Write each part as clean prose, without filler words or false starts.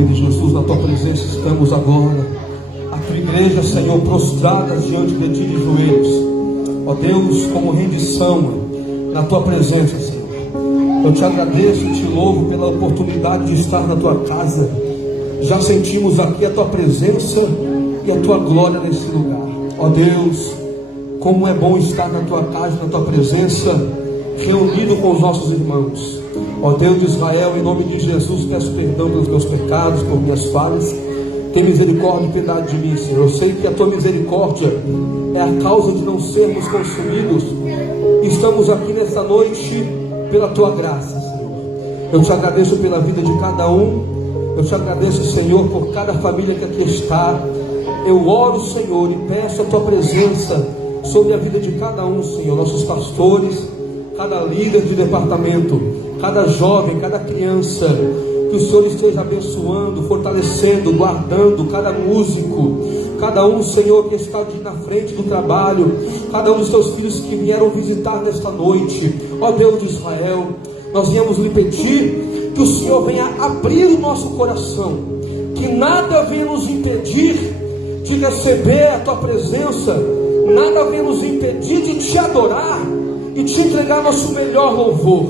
nome de Jesus, na tua presença estamos agora. A tua igreja, Senhor, prostrada diante de ti de joelhos. Ó Deus, como rendição na tua presença, Senhor. Eu te agradeço e te louvo pela oportunidade de estar na tua casa. Já sentimos aqui a tua presença e a tua glória nesse lugar. Ó Deus, como é bom estar na tua casa, na tua presença, reunido com os nossos irmãos. Ó Deus de Israel, em nome de Jesus, peço perdão pelos meus pecados, por minhas falhas. Tem misericórdia e piedade de mim, Senhor. Eu sei que a tua misericórdia é a causa de não sermos consumidos. Estamos aqui nesta noite pela tua graça, Senhor. Eu te agradeço pela vida de cada um. Eu te agradeço, Senhor, por cada família que aqui está. Eu oro, Senhor, e peço a tua presença sobre a vida de cada um, Senhor. Nossos pastores, cada líder de departamento, cada jovem, cada criança. Que o Senhor esteja abençoando, fortalecendo, guardando cada músico, cada um, Senhor, que está aqui na frente do trabalho, cada um dos teus filhos que vieram visitar nesta noite. Ó Deus de Israel, nós viemos lhe pedir que o Senhor venha abrir o nosso coração, que nada venha nos impedir de receber a tua presença, nada venha nos impedir de te adorar e te entregar nosso melhor louvor.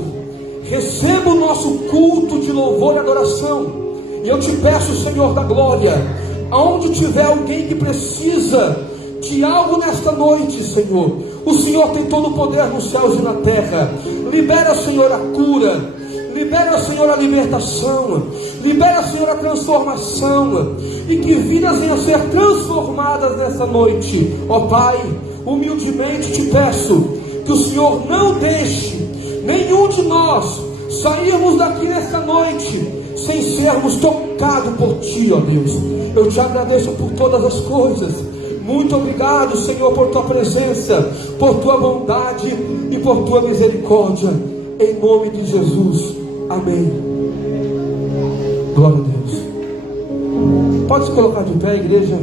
Receba o nosso culto de louvor e adoração. E eu te peço, Senhor da glória, aonde tiver alguém que precisa de algo nesta noite, Senhor, o Senhor tem todo o poder nos céus e na terra. Libera, Senhor, a cura. Libera, Senhor, a libertação. Libera, Senhor, a transformação. E que vidas venham a ser transformadas nessa noite. Ó Pai, humildemente te peço que o Senhor não deixe nenhum de nós sairmos daqui nesta noite sem sermos tocados por ti, ó Deus. Eu te agradeço por todas as coisas. Muito obrigado, Senhor, por tua presença, por tua bondade e por tua misericórdia. Em nome de Jesus. Amém. Glória a Deus. Pode se colocar de pé, igreja.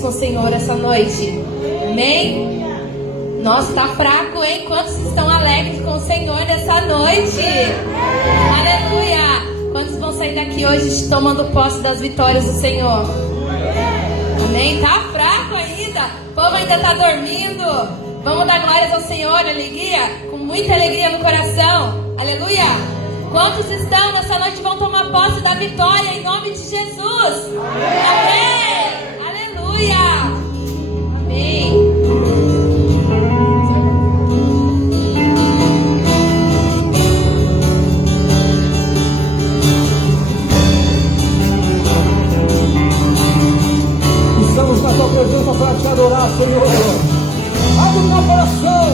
Com o Senhor essa noite, amém? Nossa, tá fraco, hein? Quantos estão alegres com o Senhor nessa noite? Aleluia! Quantos vão sair daqui hoje tomando posse das vitórias do Senhor? Amém? Tá fraco ainda, o povo ainda tá dormindo. Vamos dar glórias ao Senhor, alegria, com muita alegria no coração, aleluia! Quantos estão nessa noite vão tomar posse da vitória em nome de Jesus? Amém! Amém. Estamos na tua presença para te adorar, Senhor. Abre o teu coração,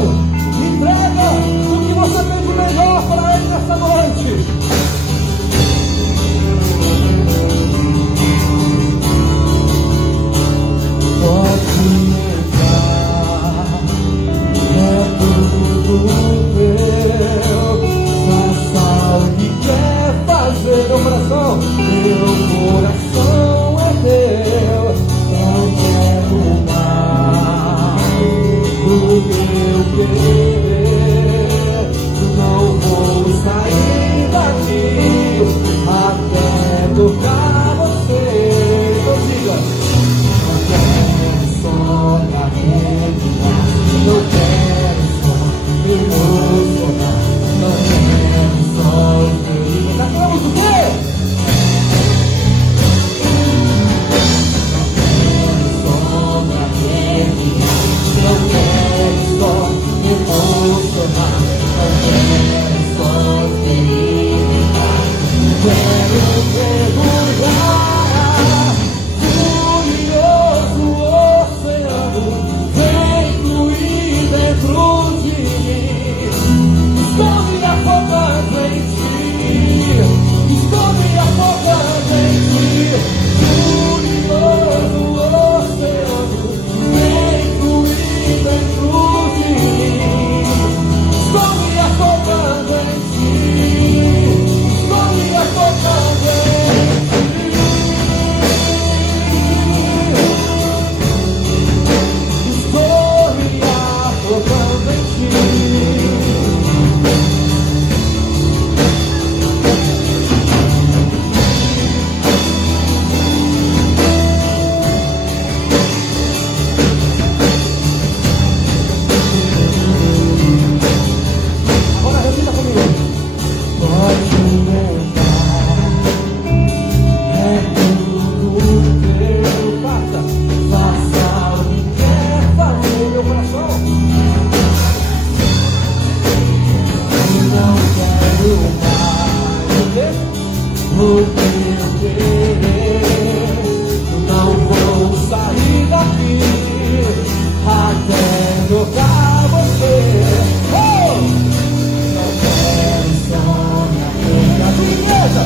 entrega o que você tem de melhor para Ele nessa noite. Pode entrar. vou perder, não vou sair daqui até tocar você. Oh! Não quero só minha boca de mesa.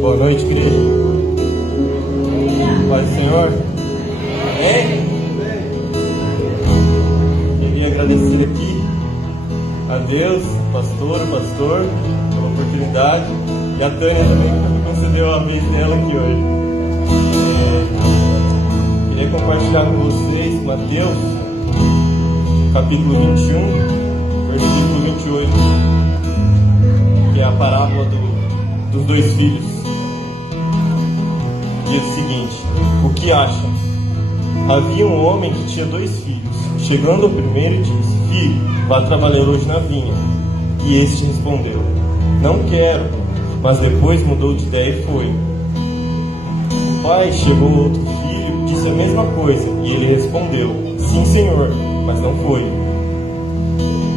Boa noite, igreja. Paz do Senhor. Amém? Queria agradecer aqui a Deus, pastor, pela oportunidade, e a Tânia também, que me concedeu a vez dela aqui hoje. Queria compartilhar com vocês Mateus, capítulo 21, versículo 28, que é a parábola dos dois filhos. Diz o seguinte: o que acham? Havia um homem que tinha 2 filhos. Chegando ao primeiro, disse: filho, vá trabalhar hoje na vinha. E este respondeu: não quero. Mas depois mudou de ideia e foi. O pai chegou outro filho, disse a mesma coisa, e ele respondeu: sim, senhor, mas não foi.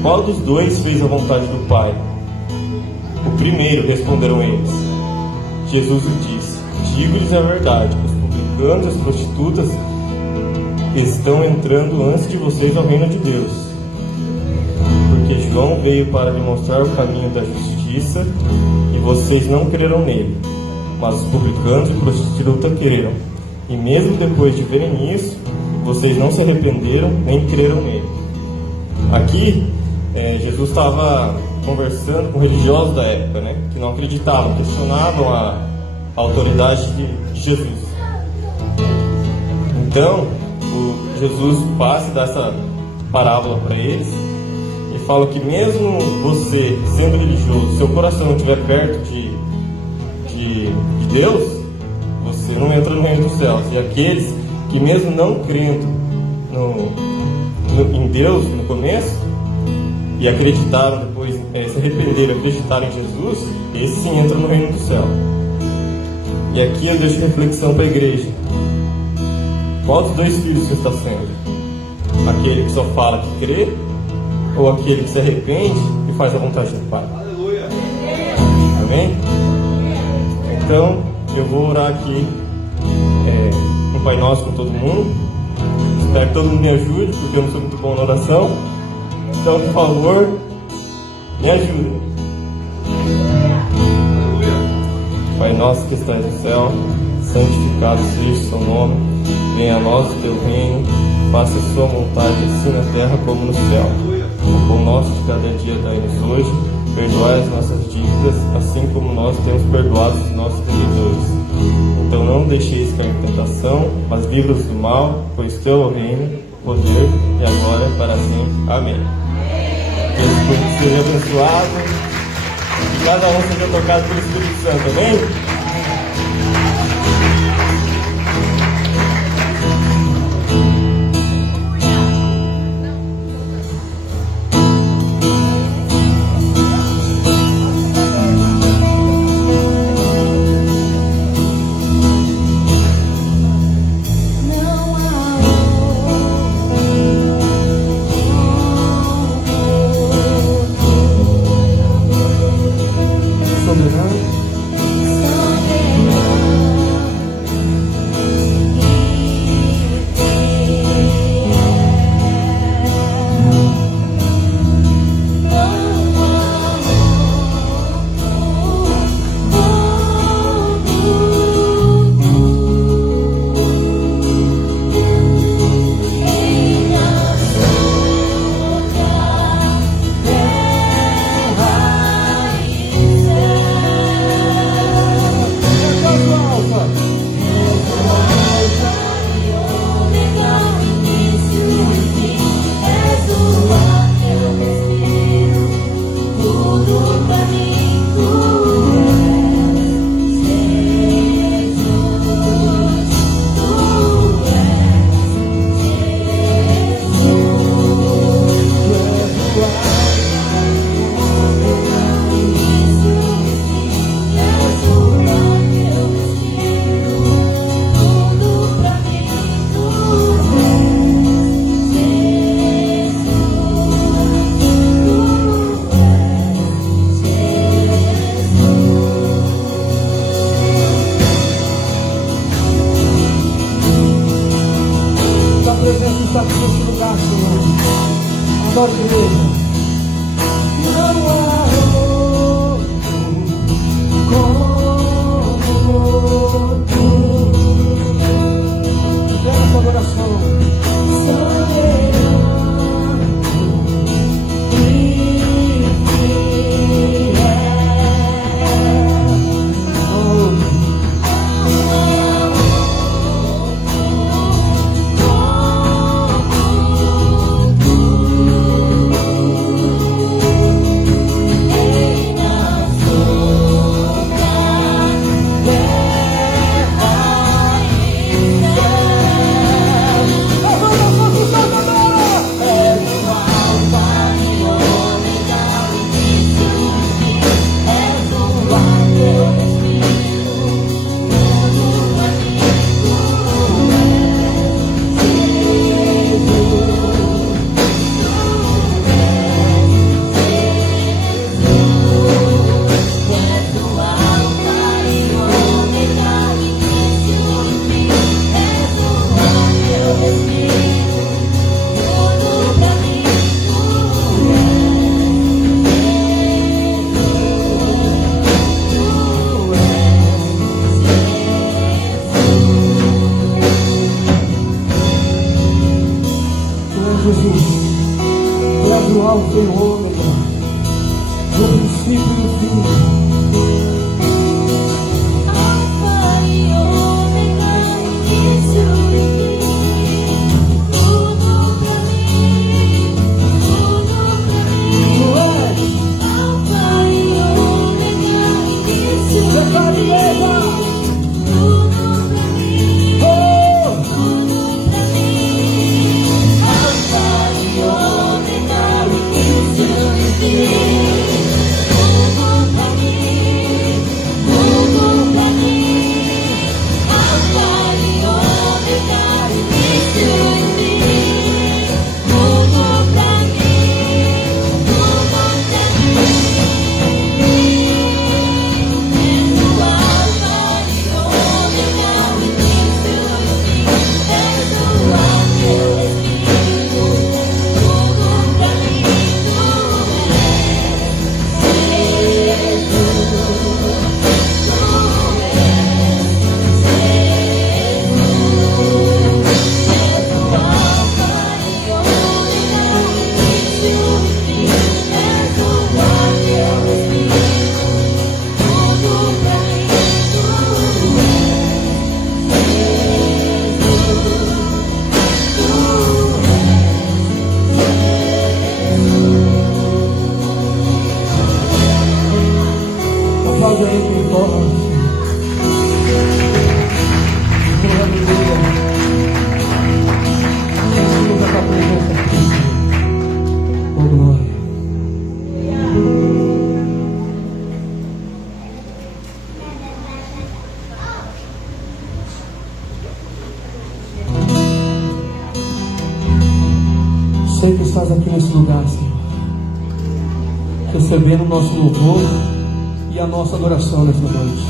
Qual dos 2 fez a vontade do pai? O primeiro, responderam eles. Jesus lhe disse: digo-lhes a verdade, os publicanos e as prostitutas estão entrando antes de vocês ao reino de Deus. Porque João veio para lhe mostrar o caminho da justiça, e vocês não creram nele, mas os publicanos e prostitutas creram. E mesmo depois de verem isso, vocês não se arrependeram nem creram nele. Aqui, Jesus estava conversando com religiosos da época, né, que não acreditavam, questionavam a autoridade de Jesus. Então, Jesus passa e dá essa parábola para eles e fala que mesmo você, sendo religioso, seu coração não estiver perto de Deus, você não entra no reino dos céus. E aqueles que mesmo não crendo em Deus no começo e acreditaram depois, se arrependeram, acreditaram em Jesus, esses sim entram no reino do céu. E aqui eu deixo reflexão para a igreja. Qual dos 2 filhos você está sendo? Aquele que só fala que crê, ou aquele que se arrepende e faz a vontade do Pai? Aleluia. Amém? Então, eu vou orar aqui um Pai Nosso com todo mundo. Espero que todo mundo me ajude, porque eu não sou muito bom na oração. Então, por favor, me ajuda. Pai nosso que estás no céu, santificado seja o seu nome. Venha a nós o teu reino, faça a sua vontade, assim na terra como no céu. O pão nosso de cada dia dai-nos hoje, perdoai as nossas dívidas, assim como nós temos perdoado os nossos devedores. Então não deixeis cair em tentação, mas livra-nos do mal, pois teu é o reino, o poder e a glória para sempre. Amém. Que esse culto seja abençoado e cada um seja tocado pelo Espírito Santo. Amém? Adore, igreja. Não há como tu. Leva essa adoração. Jesus, tu és o alfa e o ômega, o princípio e o fim. Alfa e ômega, início e fim. Tudo pra mim, tudo pra mim. Tu és alfa e ômega, início e fim. Aplaude aí quem pode. Aleluia. Jesus, a tua presença aqui. Oh, glória. Sei que estás aqui nesse lugar, Senhor, recebendo o nosso louvor e a nossa adoração nessa noite.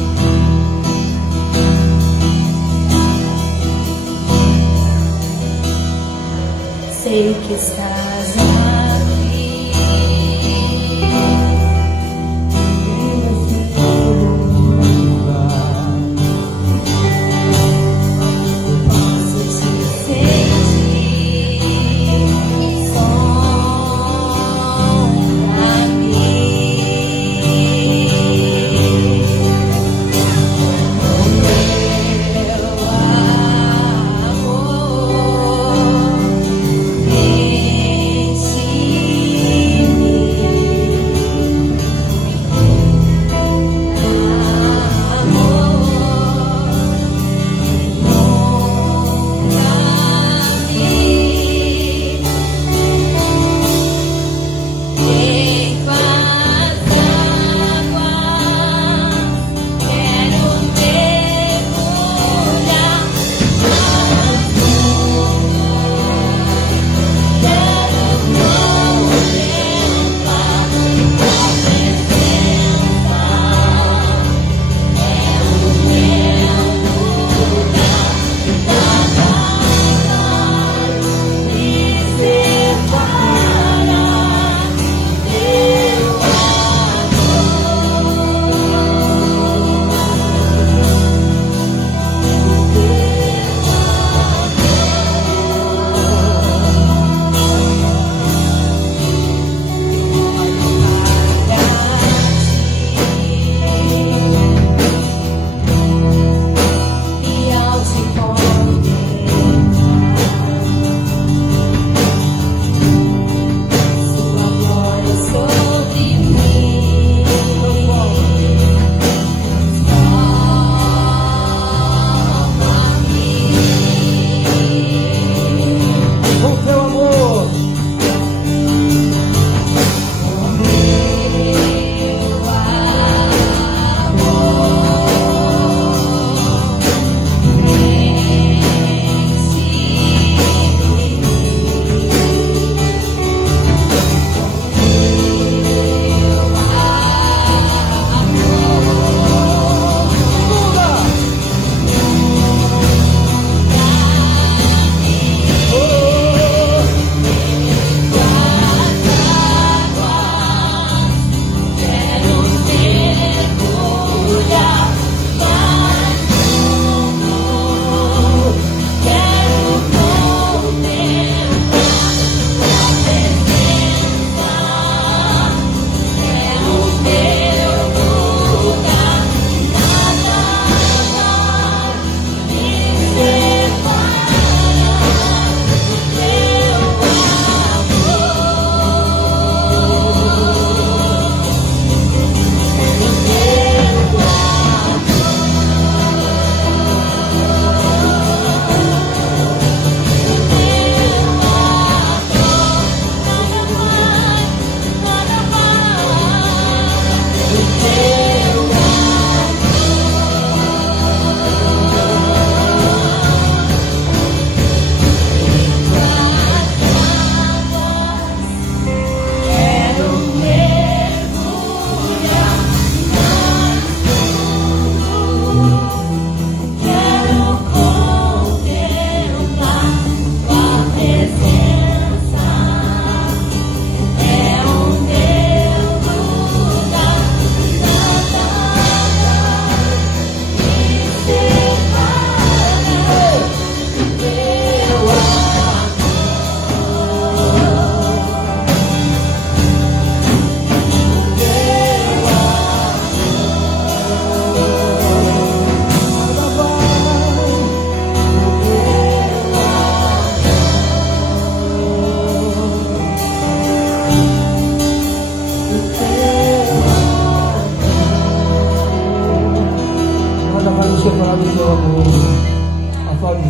Sei que estás aqui. Posso te sentir só pra mim.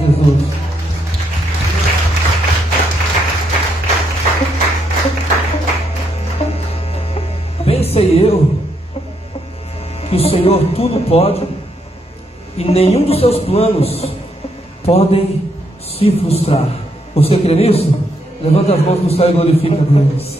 Jesus. Bem sei eu que o Senhor tudo pode e nenhum dos seus planos podem se frustrar. Você crê nisso? Levanta as mãos para o céu e glorifica a Deus.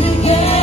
Ninguém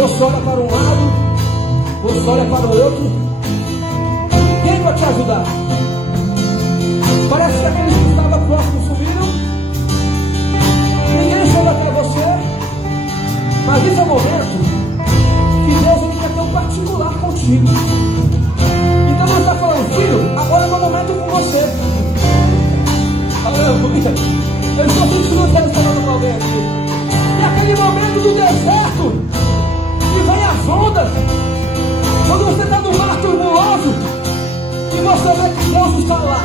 Você olha para um lado, você olha para o outro. Quem vai te ajudar? Parece que aqueles que estavam próximos sumiram. Ninguém chega até você. Mas esse é o momento que Deus ele quer ter um particular contigo. Então Deus está falando, filho, agora é o meu momento com você. Aleluia. Eu estou sentindo Deus falando com alguém aqui. É aquele momento do deserto que vem as ondas. Quando você está no mar turbuloso e você vê que Deus está lá,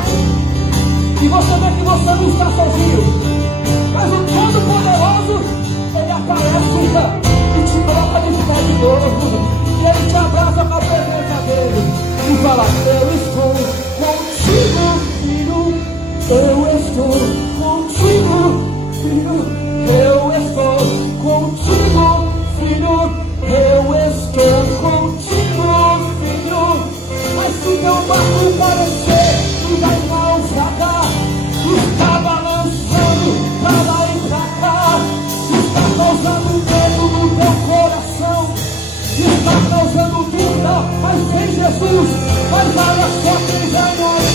e você vê que você não está sozinho, mas o Todo-Poderoso ele aparece e te coloca de pé de novo, e ele te abraça com a presença dele e fala, eu estou contigo, filho, eu estou contigo, filho, eu estou contigo, filho, eu estou contigo, filho. Mas se teu barco parecer que vai naufragar, está balançando pra lá e pra cá, está causando medo no teu coração, está causando dúvida, mas vem Jesus, mas olha só quem vem aí,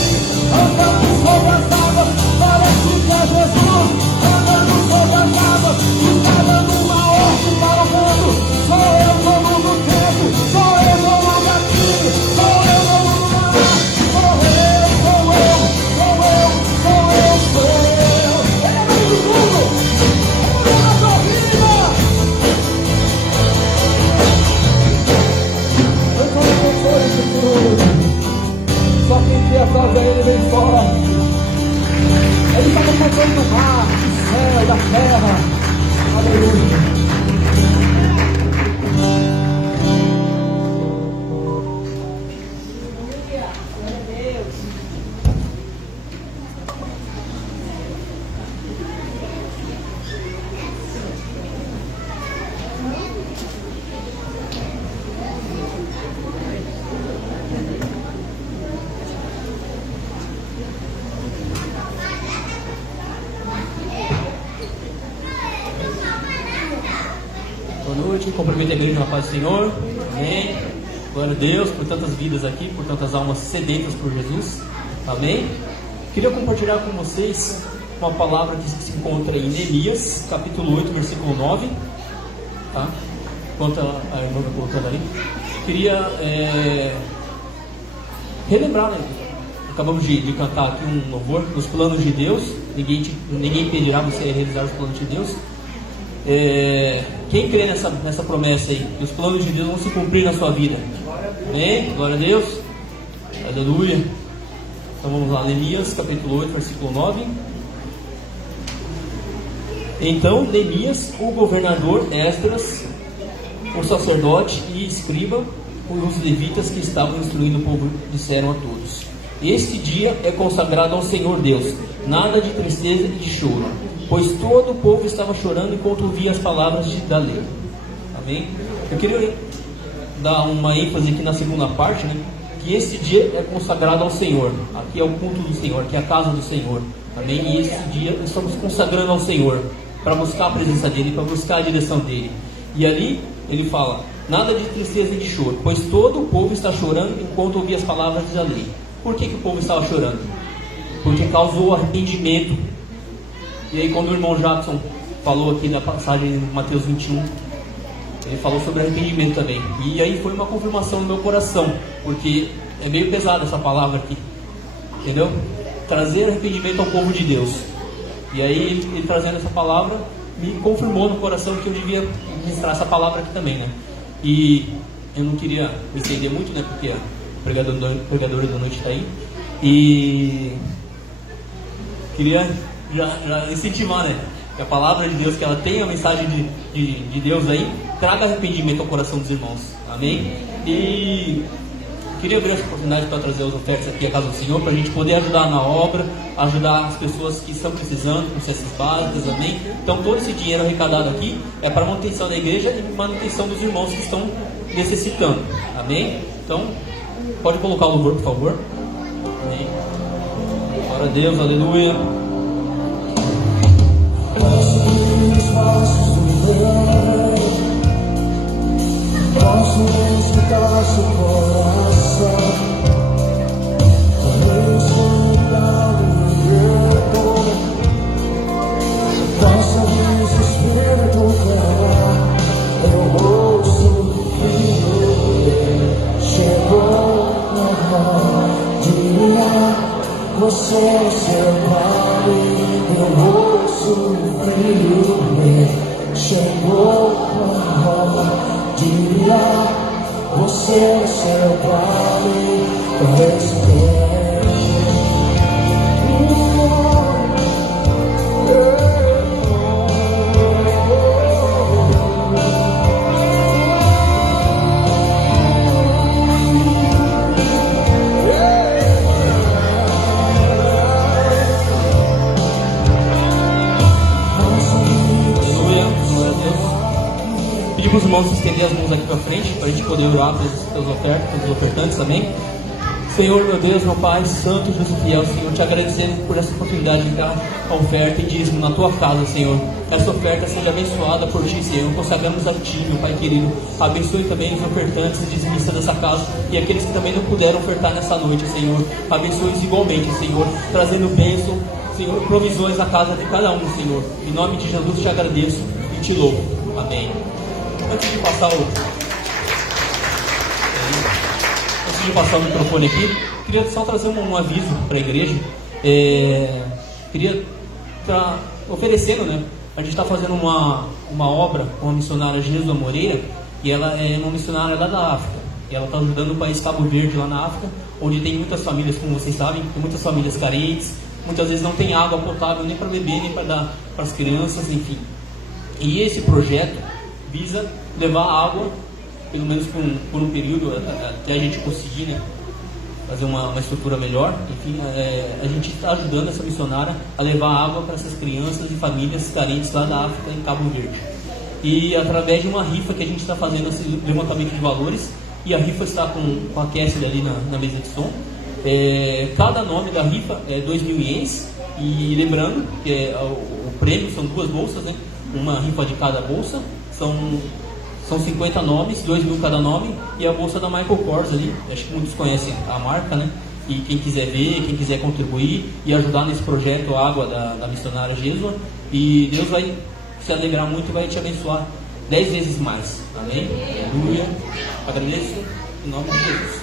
andando sobre as águas, parece que é Jesus, andando sobre as águas, está dando uma ordem para o mundo. Sou eu dono do tempo, sou eu dono daqui, sou eu dono do mar, sou eu, sou eu, sou eu, sou eu, sou eu. Ele é dono do mundo, ele é a tua vida. Eu sou o controle de tudo. Só quem cria a prova ele vem fora. Ele está no controle do mar, do céu, da terra. Aleluia. Cumprimento a igreja na paz do Senhor, amém. Glória a Deus por tantas vidas aqui, por tantas almas sedentas por Jesus, amém. Queria compartilhar com vocês uma palavra que se encontra em Neemias, capítulo 8, versículo 9, tá? Enquanto a irmã está colocando ali, queria relembrar, né? Acabamos de cantar aqui um louvor, nos planos de Deus, ninguém impedirá você realizar os planos de Deus. Quem crê nessa promessa aí, que os planos de Deus vão se cumprir na sua vida, amém? Glória a Deus, aleluia. Então vamos lá, Neemias capítulo 8, versículo 9. Então Neemias, o governador, Esdras, o sacerdote e escriba, os levitas que estavam instruindo o povo, disseram a todos: este dia é consagrado ao Senhor Deus, nada de tristeza e de choro, pois todo o povo estava chorando enquanto ouvia as palavras da lei. Amém? Eu queria dar uma ênfase aqui na segunda parte, né? Que esse dia é consagrado ao Senhor. Aqui é o culto do Senhor, aqui é a casa do Senhor. Amém? E esse dia estamos consagrando ao Senhor, para buscar a presença dEle, para buscar a direção dEle. E ali ele fala, nada de tristeza e de choro, pois todo o povo está chorando enquanto ouvia as palavras da lei. Por que o povo estava chorando? Porque causou arrependimento. E aí quando o irmão Jackson falou aqui na passagem de Mateus 21, ele falou sobre arrependimento também. E aí foi uma confirmação no meu coração, porque é meio pesada essa palavra aqui, entendeu? Trazer arrependimento ao povo de Deus. E aí ele trazendo essa palavra me confirmou no coração que eu devia ministrar essa palavra aqui também, né? E eu não queria me estender muito, né? Porque o pregador da noite está aí. E queria já incentivar, né? Que a palavra de Deus, que ela tem a mensagem de Deus aí, traga arrependimento ao coração dos irmãos. Amém? E queria abrir essa oportunidade para trazer as ofertas aqui à casa do Senhor, para a gente poder ajudar na obra, ajudar as pessoas que estão precisando, com cestas básicas, amém? Então todo esse dinheiro arrecadado aqui é para a manutenção da igreja e manutenção dos irmãos que estão necessitando, amém? Então, pode colocar o louvor, por favor. Amém. Glória a Deus, aleluia. Posso escutar seu coração, escutar o meu. Posso ouvir seu espírito falar. Eu ouço o filho, chegou na hora de mirar. Você é seu pai. Eu ouço o filho, chegou na hora. Você é seu pai, eu respeito. Pedir para os irmãos estender as mãos aqui para frente, para a gente poder orar pelas ofertas, pelos ofertantes, amém? Senhor, meu Deus, meu Pai, santo, justo e fiel, Senhor, te agradecemos por essa oportunidade de dar a oferta e dízimo na tua casa, Senhor. Essa oferta seja abençoada por ti, Senhor. Consagramos a ti, meu Pai querido. Abençoe também os ofertantes e dizimistas dessa casa e aqueles que também não puderam ofertar nessa noite, Senhor. Abençoe-os igualmente, Senhor, trazendo bênção, Senhor, provisões à casa de cada um, Senhor. Em nome de Jesus te agradeço e te louvo. Amém. Antes de passar o microfone aqui, queria só trazer um aviso para a igreja. Queria estar oferecendo, né? A gente está fazendo uma obra com uma missionária, Jesua Moreira, e ela é uma missionária lá da África. E ela está ajudando o país Cabo Verde, lá na África, onde tem muitas famílias, como vocês sabem, tem muitas famílias carentes, muitas vezes não tem água potável nem para beber, nem para dar para as crianças, enfim. E esse projeto visa levar água, pelo menos por um período, até a gente conseguir, né, fazer uma estrutura melhor. Enfim, a gente está ajudando essa missionária a levar água para essas crianças e famílias carentes lá da África, em Cabo Verde. E através de uma rifa que a gente está fazendo esse levantamento de valores, e a rifa está com a Cassie ali na mesa de som. Cada nome da rifa é 2.000 ienes, e lembrando que o prêmio são 2 bolsas, né? Uma rifa de cada bolsa, são 50 nomes, 2.000 cada nome, e a bolsa da Michael Kors ali, acho que muitos conhecem a marca, né? E quem quiser ver, quem quiser contribuir e ajudar nesse projeto Água da missionária Jesua, e Deus vai se alegrar muito e vai te abençoar 10 vezes mais. Amém? Aleluia. Agradeço em nome de Jesus.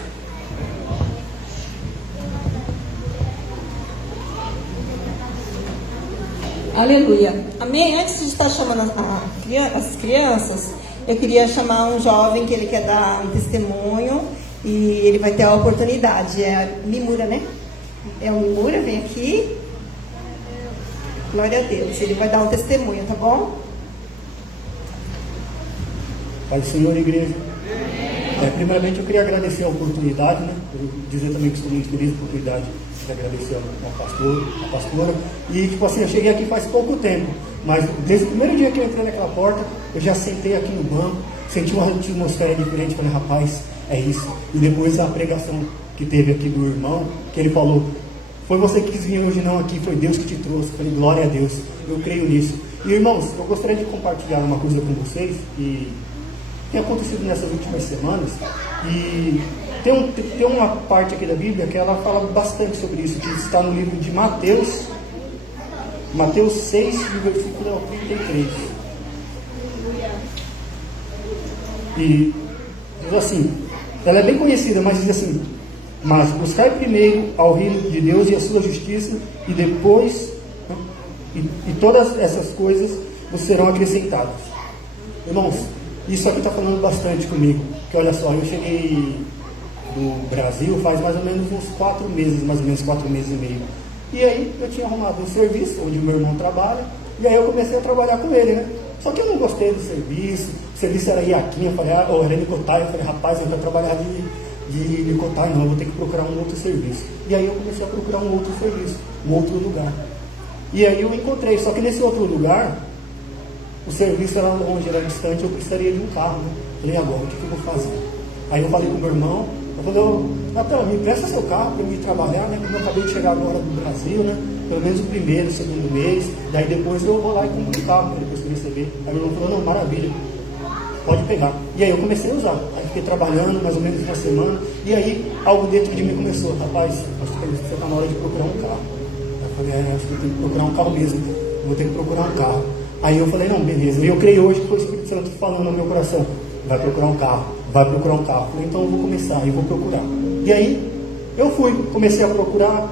Aleluia. Amém? Antes de estar chamando as crianças, eu queria chamar um jovem que ele quer dar um testemunho e ele vai ter a oportunidade. É Mimura, né? É o Mimura, vem aqui. Glória a Deus. Ele vai dar um testemunho, tá bom? Pai do Senhor, igreja. Primeiramente eu queria agradecer a oportunidade, né? Eu dizer também que estou muito feliz pela oportunidade de agradecer a pastora. E tipo assim, eu cheguei aqui faz pouco tempo, mas desde o primeiro dia que eu entrei naquela porta, eu já sentei aqui no banco, senti uma atmosfera diferente, falei, rapaz, é isso. E depois a pregação que teve aqui do irmão, que ele falou, foi você que quis vir hoje não aqui, foi Deus que te trouxe. Eu falei, glória a Deus, eu creio nisso. E irmãos, eu gostaria de compartilhar uma coisa com vocês, e tem acontecido nessas últimas semanas, e tem uma parte aqui da Bíblia que ela fala bastante sobre isso, que está no livro de Mateus 6, versículo 33. E diz assim, ela é bem conhecida, mas diz assim, mas buscai primeiro ao reino de Deus e a sua justiça, e depois, e todas essas coisas vos serão acrescentados. Irmãos, isso aqui está falando bastante comigo, porque olha só, eu cheguei do Brasil faz mais ou menos uns 4 meses, mais ou menos 4 meses e meio. E aí eu tinha arrumado um serviço onde o meu irmão trabalha, e aí eu comecei a trabalhar com ele, né? Só que eu não gostei do serviço, o serviço era Iaquinha, eu falei, era Nicotai, eu falei, rapaz, eu não quero trabalhar de Nicotai não, eu vou ter que procurar um outro serviço. E aí eu comecei a procurar um outro serviço, um outro lugar. E aí eu encontrei, só que nesse outro lugar, o serviço era longe, era distante, eu precisaria de um carro, né? Falei, agora, o que eu vou fazer? Aí eu falei com o meu irmão, eu falei, Natan, me presta seu carro para eu ir trabalhar, né? Como eu acabei de chegar agora do Brasil, né? Pelo menos o primeiro, o segundo mês, daí depois eu vou lá e compro um carro, né? Depois que eu receber. Aí meu irmão falou, não, maravilha, pode pegar. E aí eu comecei a usar, aí fiquei trabalhando mais ou menos uma semana, e aí algo dentro de mim começou, rapaz, acho que você está na hora de procurar um carro. Aí eu falei, acho que eu tenho que procurar um carro mesmo, vou ter que procurar um carro. Aí eu falei, não, beleza, e eu creio hoje que foi o Espírito Santo falando no meu coração, vai procurar um carro, vai procurar um carro. Eu falei, então eu vou começar, eu vou procurar. E aí eu fui, comecei a procurar,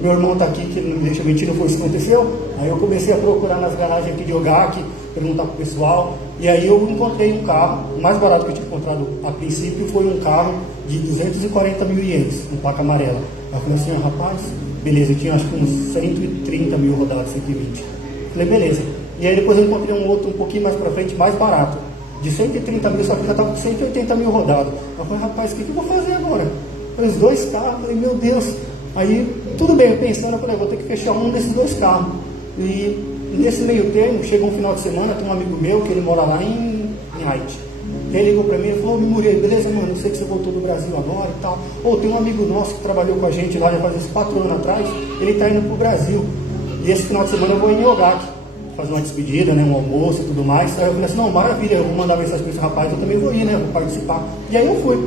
meu irmão está aqui, que ele não me deixa mentir, não foi isso que aconteceu. Aí eu comecei a procurar nas garagens aqui de Ogaque, perguntar para o pessoal, e aí eu encontrei um carro, o mais barato que eu tinha encontrado a princípio foi um carro de 240 mil ienes, com placa amarela. Aí eu falei assim, rapaz, beleza, eu tinha acho que uns 130 mil rodados, 120. Falei, beleza. E aí depois eu encontrei um outro um pouquinho mais para frente, mais barato, de 130 mil, só que já estava com 180 mil rodados. Eu falei, rapaz, o que eu vou fazer agora? Eu falei, os 2 carros, falei, meu Deus. Aí, tudo bem, eu pensando, eu falei, vou ter que fechar um desses 2 carros. E nesse meio termo, chegou um final de semana, tem um amigo meu, que ele mora lá em Haiti. Ele ligou para mim e falou, Mimuri, beleza, mano, eu sei que você voltou do Brasil agora e tal. Ou tem um amigo nosso que trabalhou com a gente lá, já faz uns 4 anos atrás, ele está indo para o Brasil. E esse final de semana eu vou em Ogaque, fazer uma despedida, né, um almoço e tudo mais. Aí eu falei assim, não, maravilha, eu vou mandar mensagem para esse rapaz, eu também vou ir, né, vou participar. E aí eu fui.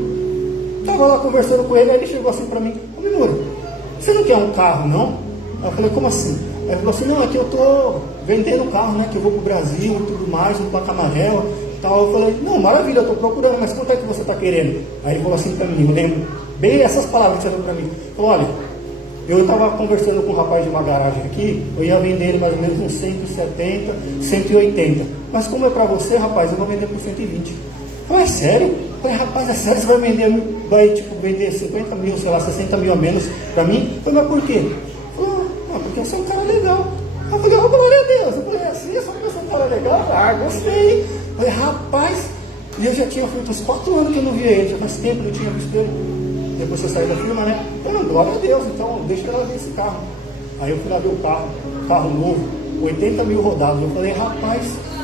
Estava lá conversando com ele, aí ele chegou assim para mim, ô Mimuri, você não quer um carro, não? Aí eu falei, como assim? Aí ele falou assim, não, é que eu tô vendendo um carro, né, que eu vou pro Brasil e tudo mais, um placa amarela e tal. Eu falei, não, maravilha, eu tô procurando, mas quanto é que você tá querendo? Aí ele falou assim para mim, eu lembro bem essas palavras que você falou para mim. Ele falou, olha, eu estava conversando com um rapaz de uma garagem aqui, eu ia vender ele mais ou menos uns 170, 180. Mas como é para você, rapaz, eu vou vender por 120. Eu falei, é sério? Eu falei, rapaz, é sério, você vai vender 50 mil, sei lá, 60 mil a menos para mim? Eu falei, mas por quê? Ele falou, porque você é um cara legal. Eu falei, oh, glória a Deus. Eu falei, assim, essa pessoa é um cara legal? Ah, gostei. Eu falei, rapaz, e eu já tinha feito uns 4 anos que eu não via ele, já faz tempo que eu não tinha visto ele. Depois você saiu da firma, né? Eu falei, glória a Deus, então deixa ela ver esse carro. Aí eu fui lá ver o carro novo, 80 mil rodados. Eu falei, rapaz,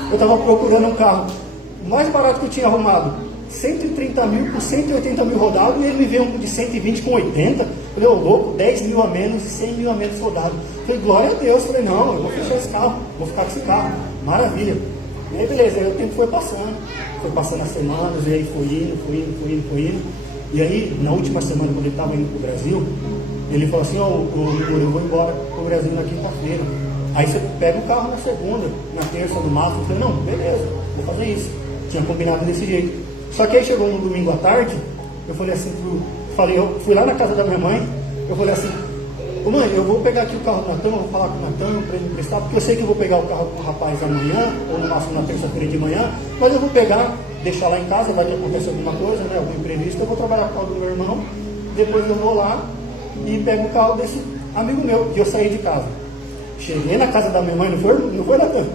eu estava procurando um carro mais barato que eu tinha arrumado, 130 mil por 180 mil rodados, e ele me veio um de 120 com 80. Eu falei, ô louco, 10 mil a menos e 100 mil a menos rodados. Eu falei, glória a Deus. Eu falei, não, eu vou fechar esse carro, vou ficar com esse carro, maravilha. E aí beleza, aí o tempo foi passando as semanas, e aí foi indo. E aí, na última semana, quando ele estava indo para o Brasil, ele falou assim, eu vou embora para o Brasil na quinta-feira. Aí você pega o carro na segunda, na terça, no máximo. Eu falei, não, beleza, vou fazer isso. Tinha combinado desse jeito. Só que aí chegou no domingo à tarde, eu falei assim, eu fui lá na casa da minha mãe, eu falei assim, ô mãe, eu vou pegar aqui o carro do Natan, vou falar com o Natan para ele me emprestar, porque eu sei que eu vou pegar o carro com o rapaz amanhã, ou no máximo na terça-feira de manhã, mas eu vou pegar, deixar lá em casa, vai que acontecer alguma coisa, né, algum imprevisto, eu vou trabalhar com o carro do meu irmão, depois eu vou lá e pego o carro desse amigo meu, que eu saí de casa. Cheguei na casa da minha mãe, não foi Natan?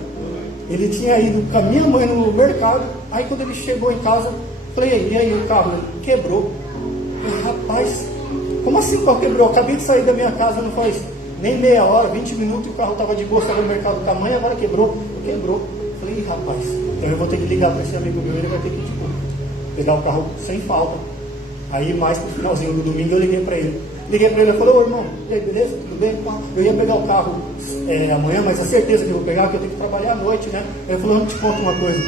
Ele tinha ido com a minha mãe no mercado, aí quando ele chegou em casa, falei, e aí o carro? Ele quebrou. Eu falei, rapaz, como assim o carro quebrou? Eu acabei de sair da minha casa, não faz nem meia hora, 20 minutos, e o carro estava de boa, estava no mercado com a mãe, agora quebrou. Quebrou. Eu falei, rapaz, então eu vou ter que ligar para esse amigo meu, ele vai ter que, pegar o carro sem falta. Aí mais pro finalzinho do domingo eu liguei para ele. Ele falou, ô irmão, e aí, beleza? Tudo bem? Eu ia pegar o carro amanhã, mas a certeza que eu vou pegar, que eu tenho que trabalhar à noite, né? Ele falou, não te conto uma coisa,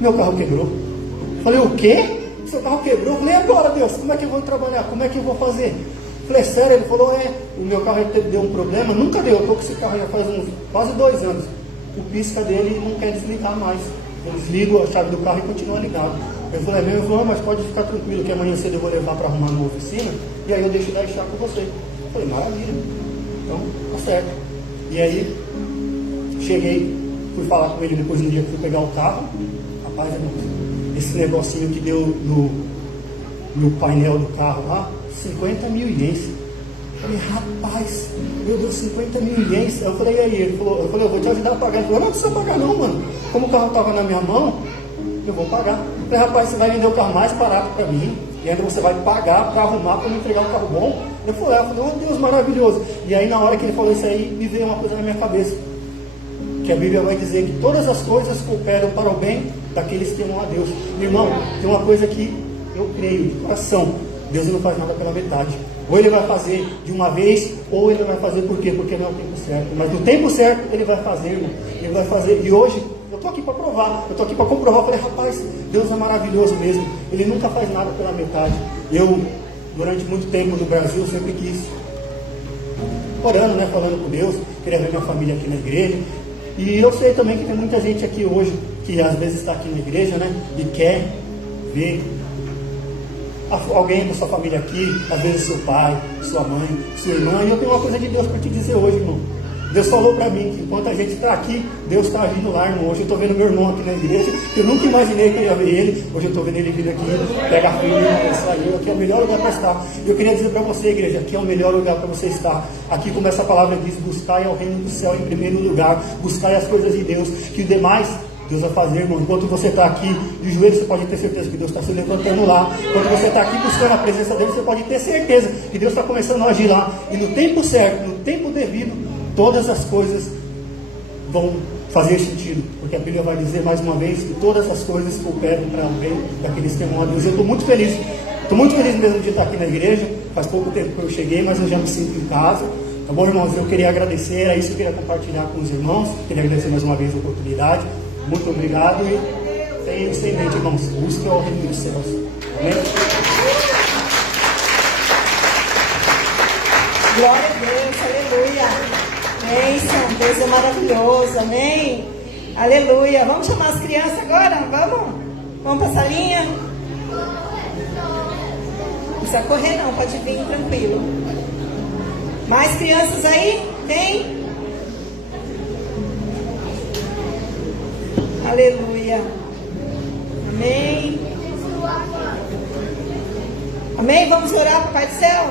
meu carro quebrou. Eu falei, o quê? Seu carro quebrou? Eu falei, agora Deus, como é que eu vou trabalhar? Como é que eu vou fazer? Eu falei, sério? Ele falou, o meu carro deu um problema, nunca deu, eu tô com esse carro já faz quase 2 anos. O pisca dele não quer desligar mais. Eu desligo a chave do carro e continua ligado. Ele falou, mesmo? Ele falou, mas pode ficar tranquilo que amanhã cedo eu vou levar para arrumar numa oficina e aí eu deixo dar a chave com você. Eu falei, maravilha. Então, tá certo. E aí, cheguei, fui falar com ele depois no dia que fui pegar o carro. Rapaz, esse negocinho que deu no painel do carro lá, 50 mil ienes. Eu falei, rapaz, meu Deus, 50 mil ienes. Eu falei, e aí? Ele falou, eu falei, eu vou te ajudar a pagar. Ele falou, não precisa pagar não, mano. Como o carro estava na minha mão, eu vou pagar. Eu falei, rapaz, você vai vender o carro mais barato para mim, e ainda você vai pagar para arrumar, para me entregar um carro bom. Eu falei, oh Deus, maravilhoso. E aí na hora que ele falou isso aí, me veio uma coisa na minha cabeça, que a Bíblia vai dizer que todas as coisas cooperam para o bem daqueles que amam a Deus. Meu irmão, tem uma coisa que eu creio de coração, Deus não faz nada pela metade. Ou Ele vai fazer de uma vez, ou Ele vai fazer por quê? Porque não é o tempo certo. Mas no tempo certo Ele vai fazer, irmão. Ele vai fazer. E hoje eu estou aqui para provar, eu estou aqui para comprovar. Eu falei, rapaz, Deus é maravilhoso mesmo. Ele nunca faz nada pela metade. Eu, durante muito tempo no Brasil, sempre quis, orando, né, falando com Deus, queria ver minha família aqui na igreja. E eu sei também que tem muita gente aqui hoje, que às vezes está aqui na igreja, né, e quer ver alguém da sua família aqui, às vezes seu pai, sua mãe, sua irmã. E eu tenho uma coisa de Deus para te dizer hoje, irmão. Deus falou para mim que enquanto a gente está aqui, Deus está agindo lá, irmão. Hoje eu estou vendo meu irmão aqui na igreja, que eu nunca imaginei que eu ia ver ele. Hoje eu estou vendo ele vir aqui, pega a filha, saiu. Aqui é o melhor lugar para estar. E eu queria dizer para você, igreja, aqui é o melhor lugar para você estar. Aqui, como essa palavra diz, buscai ao reino do céu em primeiro lugar, buscai as coisas de Deus, que o demais Deus vai fazer, irmão. Enquanto você está aqui de joelhos, você pode ter certeza que Deus está se levantando lá. Enquanto você está aqui buscando a presença dele, você pode ter certeza que Deus está começando a agir lá. E no tempo certo, no tempo devido, todas as coisas vão fazer sentido. Porque a Bíblia vai dizer mais uma vez que todas as coisas cooperam para o bem daqueles que amam a Deus. Eu estou muito feliz. Estou muito feliz mesmo de estar aqui na igreja. Faz pouco tempo que eu cheguei, mas eu já me sinto em casa. Tá bom, irmãos? Eu queria agradecer. Era isso que eu queria compartilhar com os irmãos. Queria agradecer mais uma vez a oportunidade. Muito obrigado e tenham isso em mente, irmãos. Busque o reino dos céus. Amém? Glória a Deus, aleluia. Bênção, Deus é maravilhoso, amém? Aleluia. Vamos chamar as crianças agora? Vamos? Vamos para a salinha? Não precisa correr não, pode vir tranquilo. Mais crianças aí? Tem? Aleluia. Amém. Amém? Vamos orar para o Pai do Céu?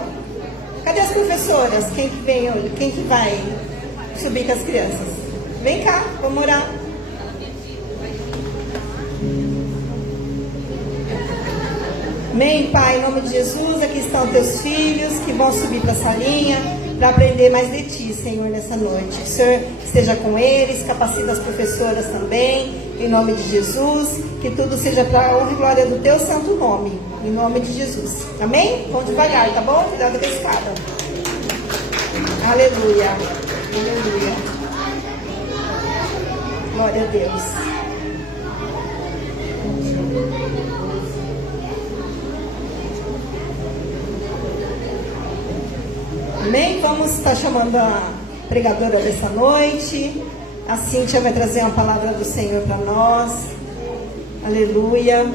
Cadê as professoras? Quem que vem hoje? Quem que vai subir com as crianças? Vem cá, vamos orar. Amém, Pai, em nome de Jesus, aqui estão teus filhos que vão subir para a salinha para aprender mais de Ti, Senhor, nessa noite. O Senhor esteja com eles, capacita as professoras também, em nome de Jesus, que tudo seja para a honra e glória do Teu santo nome, em nome de Jesus. Amém? Vamos devagar, tá bom? Cuidado com a escada. Aleluia. Aleluia. Glória a Deus. Amém? Vamos estar chamando a pregadora dessa noite. A Cíntia vai trazer uma palavra do Senhor para nós. Aleluia.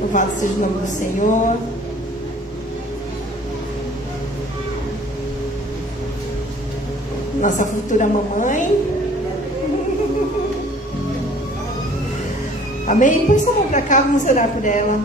Louvado seja o nome do Senhor. Nossa futura mamãe. Amém? Põe sua mão para cá, vamos orar por ela.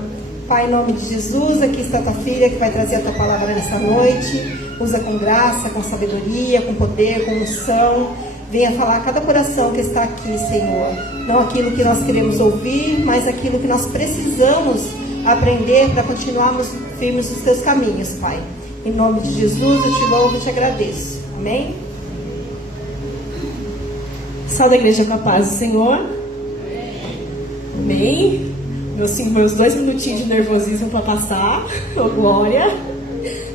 Pai, em nome de Jesus, aqui está a tua filha que vai trazer a tua palavra nessa noite. Usa com graça, com sabedoria, com poder, com unção. Venha falar a cada coração que está aqui, Senhor. Não aquilo que nós queremos ouvir, mas aquilo que nós precisamos aprender para continuarmos firmes nos teus caminhos, Pai. Em nome de Jesus, eu te louvo e te agradeço. Amém? Salve a igreja com a paz do Senhor. Amém. Meus 2 minutinhos de nervosismo para passar. Oh, glória.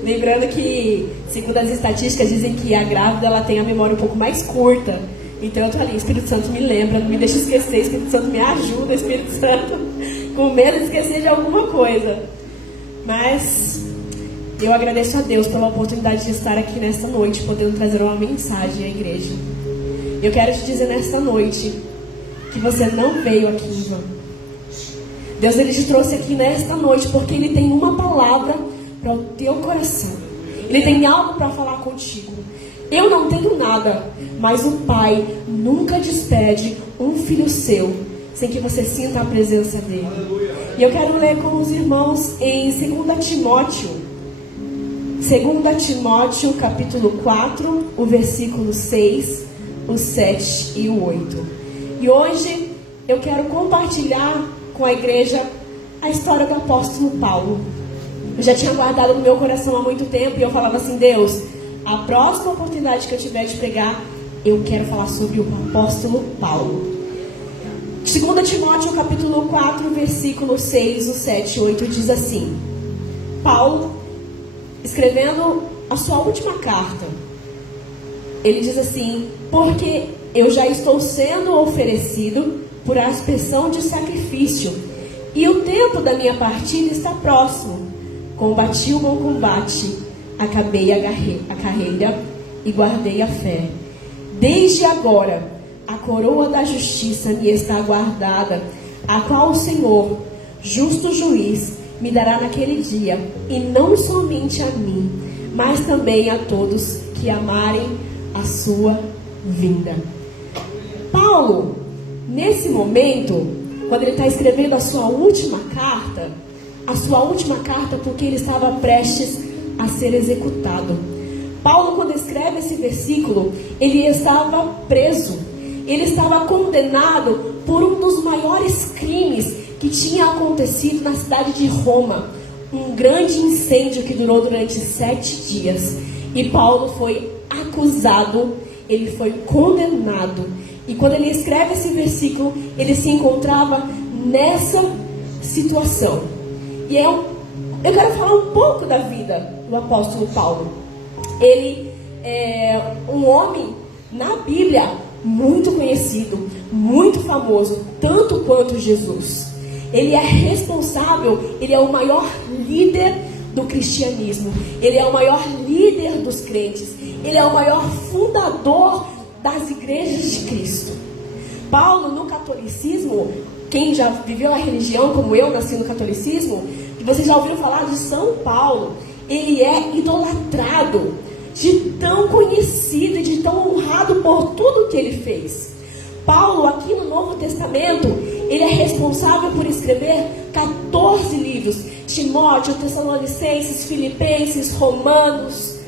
Lembrando que, segundo as estatísticas, dizem que a grávida ela tem a memória um pouco mais curta. Então eu tô ali, Espírito Santo me lembra, não me deixa esquecer, Espírito Santo me ajuda, Espírito Santo, com medo de esquecer de alguma coisa. Mas eu agradeço a Deus pela oportunidade de estar aqui nesta noite, podendo trazer uma mensagem à igreja. Eu quero te dizer nesta noite que você não veio aqui em vão. Deus ele te trouxe aqui nesta noite porque Ele tem uma palavra para o teu coração. Ele tem algo para falar contigo. Eu não tenho nada, mas o Pai nunca despede um filho seu sem que você sinta a presença dele. E eu quero ler com os irmãos em 2 Timóteo. 2 Timóteo, capítulo 4, o versículo 6, o 7 e o 8. E hoje eu quero compartilhar com a igreja a história do apóstolo Paulo. Eu já tinha guardado no meu coração há muito tempo e eu falava assim: Deus, a próxima oportunidade que eu tiver de pregar, eu quero falar sobre o apóstolo Paulo. 2 Timóteo capítulo 4, versículo 6, o 7 e 8 diz assim: Paulo, escrevendo a sua última carta, ele diz assim: porque eu já estou sendo oferecido por aspersão de sacrifício, e o tempo da minha partida está próximo. Combati o bom combate, acabei a carreira e guardei a fé. Desde agora, a coroa da justiça me está guardada, a qual o Senhor, justo juiz, me dará naquele dia, e não somente a mim, mas também a todos que amarem a sua vinda. Paulo, nesse momento, quando ele está escrevendo a sua última carta porque ele estava prestes a ser executado. Paulo, quando escreve esse versículo, ele estava preso, ele estava condenado por um dos maiores crimes que tinha acontecido na cidade de Roma, um grande incêndio que durou durante 7 dias, e Paulo foi acusado, ele foi condenado, e quando ele escreve esse versículo, ele se encontrava nessa situação. E eu quero falar um pouco da vida do apóstolo Paulo. Ele é um homem na Bíblia muito conhecido, muito famoso, tanto quanto Jesus. Ele é responsável, ele é o maior líder do cristianismo, ele é o maior líder dos crentes, ele é o maior fundador das igrejas de Cristo. Paulo, no catolicismo, quem já viveu a religião como eu, nasci no catolicismo, vocês já ouviram falar de São Paulo, ele é idolatrado, de tão conhecido e de tão honrado por tudo que ele fez. Paulo, aqui no Novo Testamento, ele é responsável por escrever 14 livros: Timóteo, Tessalonicenses, Filipenses, Romanos.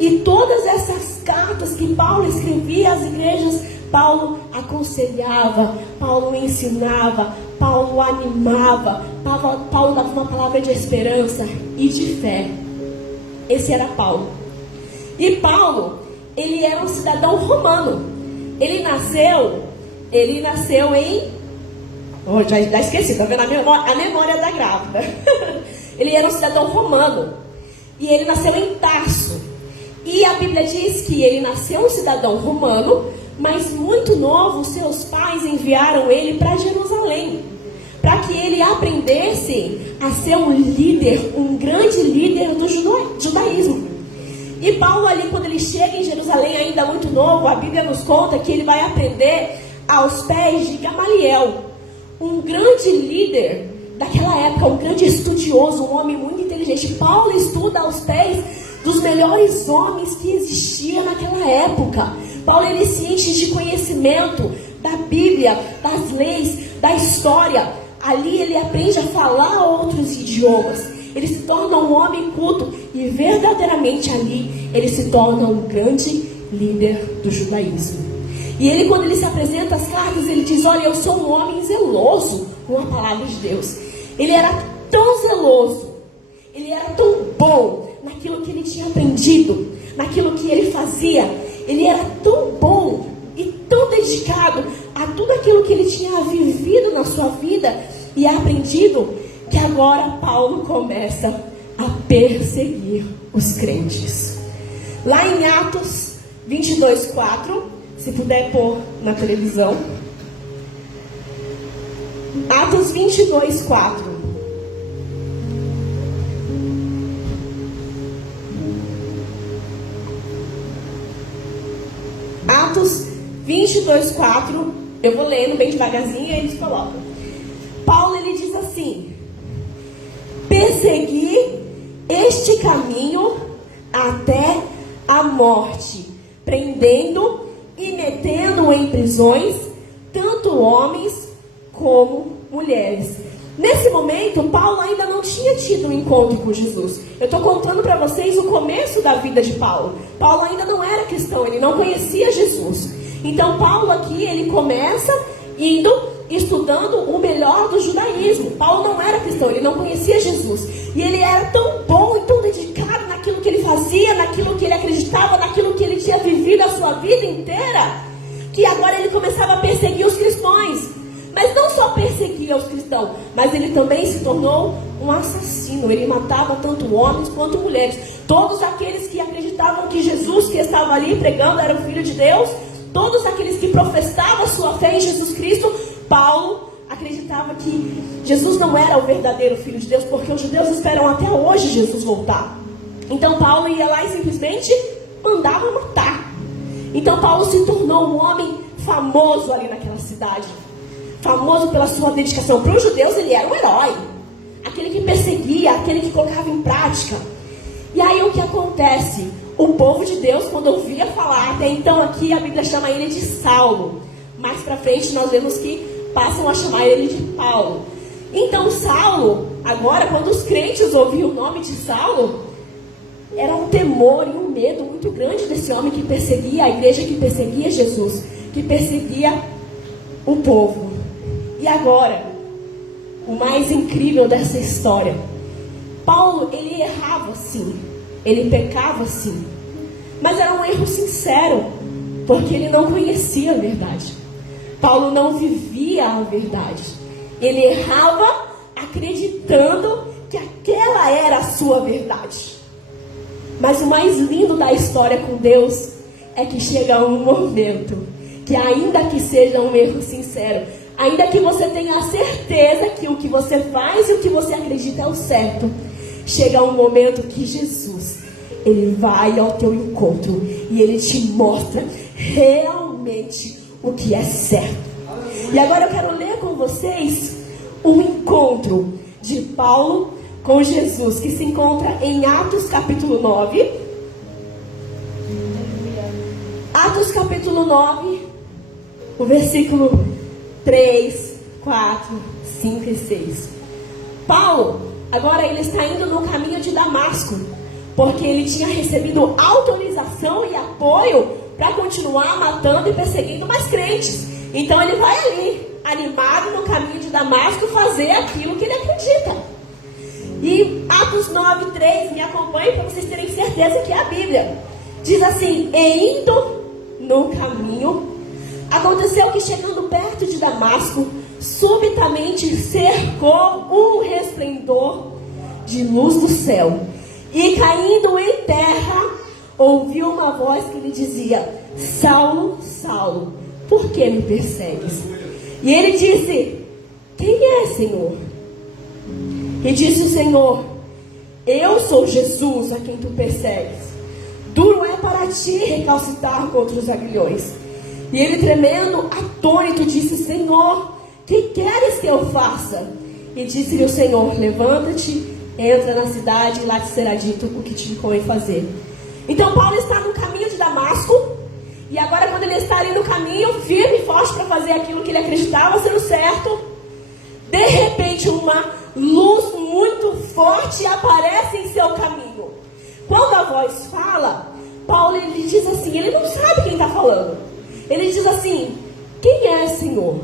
E todas essas cartas que Paulo escrevia às igrejas, Paulo aconselhava, Paulo ensinava, Paulo animava, Paulo dava uma palavra de esperança e de fé. Esse era Paulo. E Paulo, ele era um cidadão romano. Ele nasceu em... já esqueci, tá vendo a memória da grávida. Ele era um cidadão romano. E ele nasceu em Tarso. E a Bíblia diz que ele nasceu um cidadão romano, mas muito novo, seus pais enviaram ele para Jerusalém, para que ele aprendesse a ser um líder, um grande líder do judaísmo. E Paulo ali, quando ele chega em Jerusalém, ainda muito novo, a Bíblia nos conta que ele vai aprender aos pés de Gamaliel, um grande líder daquela época, um grande estudioso, um homem muito inteligente. Paulo estuda aos pés dos melhores homens que existiam naquela época. Paulo, ele se enche de conhecimento da Bíblia, das leis, da história. Ali ele aprende a falar outros idiomas. Ele se torna um homem culto e verdadeiramente ali ele se torna um grande líder do judaísmo. E ele, quando ele se apresenta às cartas, ele diz: olha, eu sou um homem zeloso com a palavra de Deus. Ele era tão zeloso, ele era tão bom naquilo que ele tinha aprendido, naquilo que ele fazia. Ele era tão bom e tão dedicado a tudo aquilo que ele tinha vivido na sua vida e aprendido, que agora Paulo começa a perseguir os crentes. Lá em Atos 22:4, se puder pôr na televisão. Atos 22:4. Atos 22:4, eu vou lendo bem devagarzinho e eles colocam. Paulo, ele diz assim: persegui este caminho até a morte, prendendo e metendo em prisões tanto homens como mulheres. Nesse momento, Paulo ainda não tinha tido um encontro com Jesus. Eu estou contando para vocês o começo da vida de Paulo. Paulo ainda não era cristão, ele não conhecia Jesus. Então Paulo aqui, ele começa estudando o melhor do judaísmo. Paulo não era cristão, ele não conhecia Jesus. E ele era tão bom e tão dedicado naquilo que ele fazia, naquilo que ele acreditava, naquilo que ele tinha vivido a sua vida inteira, que agora ele começava a perseguir os cristãos. Mas não só perseguia os cristãos, mas ele também se tornou um assassino. Ele matava tanto homens quanto mulheres. Todos aqueles que acreditavam que Jesus que estava ali pregando era o Filho de Deus, todos aqueles que professavam a sua fé em Jesus Cristo, Paulo acreditava que Jesus não era o verdadeiro Filho de Deus, porque os judeus esperam até hoje Jesus voltar. Então Paulo ia lá e simplesmente mandava matar. Então Paulo se tornou um homem famoso ali naquela cidade. Famoso pela sua dedicação. Para os judeus ele era um herói. Aquele que perseguia, aquele que colocava em prática. E aí o que acontece? O povo de Deus, quando ouvia falar, até então aqui a Bíblia chama ele de Saulo. Mais para frente nós vemos que passam a chamar ele de Paulo. Então Saulo, agora quando os crentes ouviam o nome de Saulo, era um temor e um medo muito grande desse homem que perseguia a igreja, que perseguia Jesus, que perseguia o povo. E agora, o mais incrível dessa história, Paulo, ele errava sim, ele pecava sim, mas era um erro sincero, porque ele não conhecia a verdade. Paulo não vivia a verdade, ele errava acreditando que aquela era a sua verdade. Mas o mais lindo da história com Deus é que chega um momento que, ainda que seja um erro sincero, ainda que você tenha a certeza que o que você faz e o que você acredita é o certo, chega um momento que Jesus, ele vai ao teu encontro e ele te mostra realmente o que é certo. E agora eu quero ler com vocês um encontro de Paulo com Jesus, que se encontra em Atos capítulo 9. Atos capítulo 9, o versículo 3, 4, 5 e 6. Paulo, agora ele está indo no caminho de Damasco, porque ele tinha recebido autorização e apoio para continuar matando e perseguindo mais crentes. Então ele vai ali, animado no caminho de Damasco, fazer aquilo que ele acredita. E Atos 9, 3, me acompanhe para vocês terem certeza que é a Bíblia. Diz assim: e indo no caminho, aconteceu que, chegando perto de Damasco, subitamente cercou um resplendor de luz do céu, e caindo em terra, ouviu uma voz que lhe dizia: Saulo, Saulo, por que me persegues? E ele disse: quem é, Senhor? E disse o Senhor: eu sou Jesus a quem tu persegues. Duro é para ti recalcitrar contra os aguilhões. E ele, tremendo, atônito, disse: Senhor, que queres que eu faça? E disse-lhe o Senhor: levanta-te, entra na cidade, e lá te será dito o que te impõe fazer. Então Paulo está no caminho de Damasco. E agora, quando ele está ali no caminho, firme e forte para fazer aquilo que ele acreditava ser o certo, de repente uma luz muito forte aparece em seu caminho. Quando a voz fala, Paulo, ele diz assim, ele não sabe quem está falando. Ele diz assim: quem é, Senhor?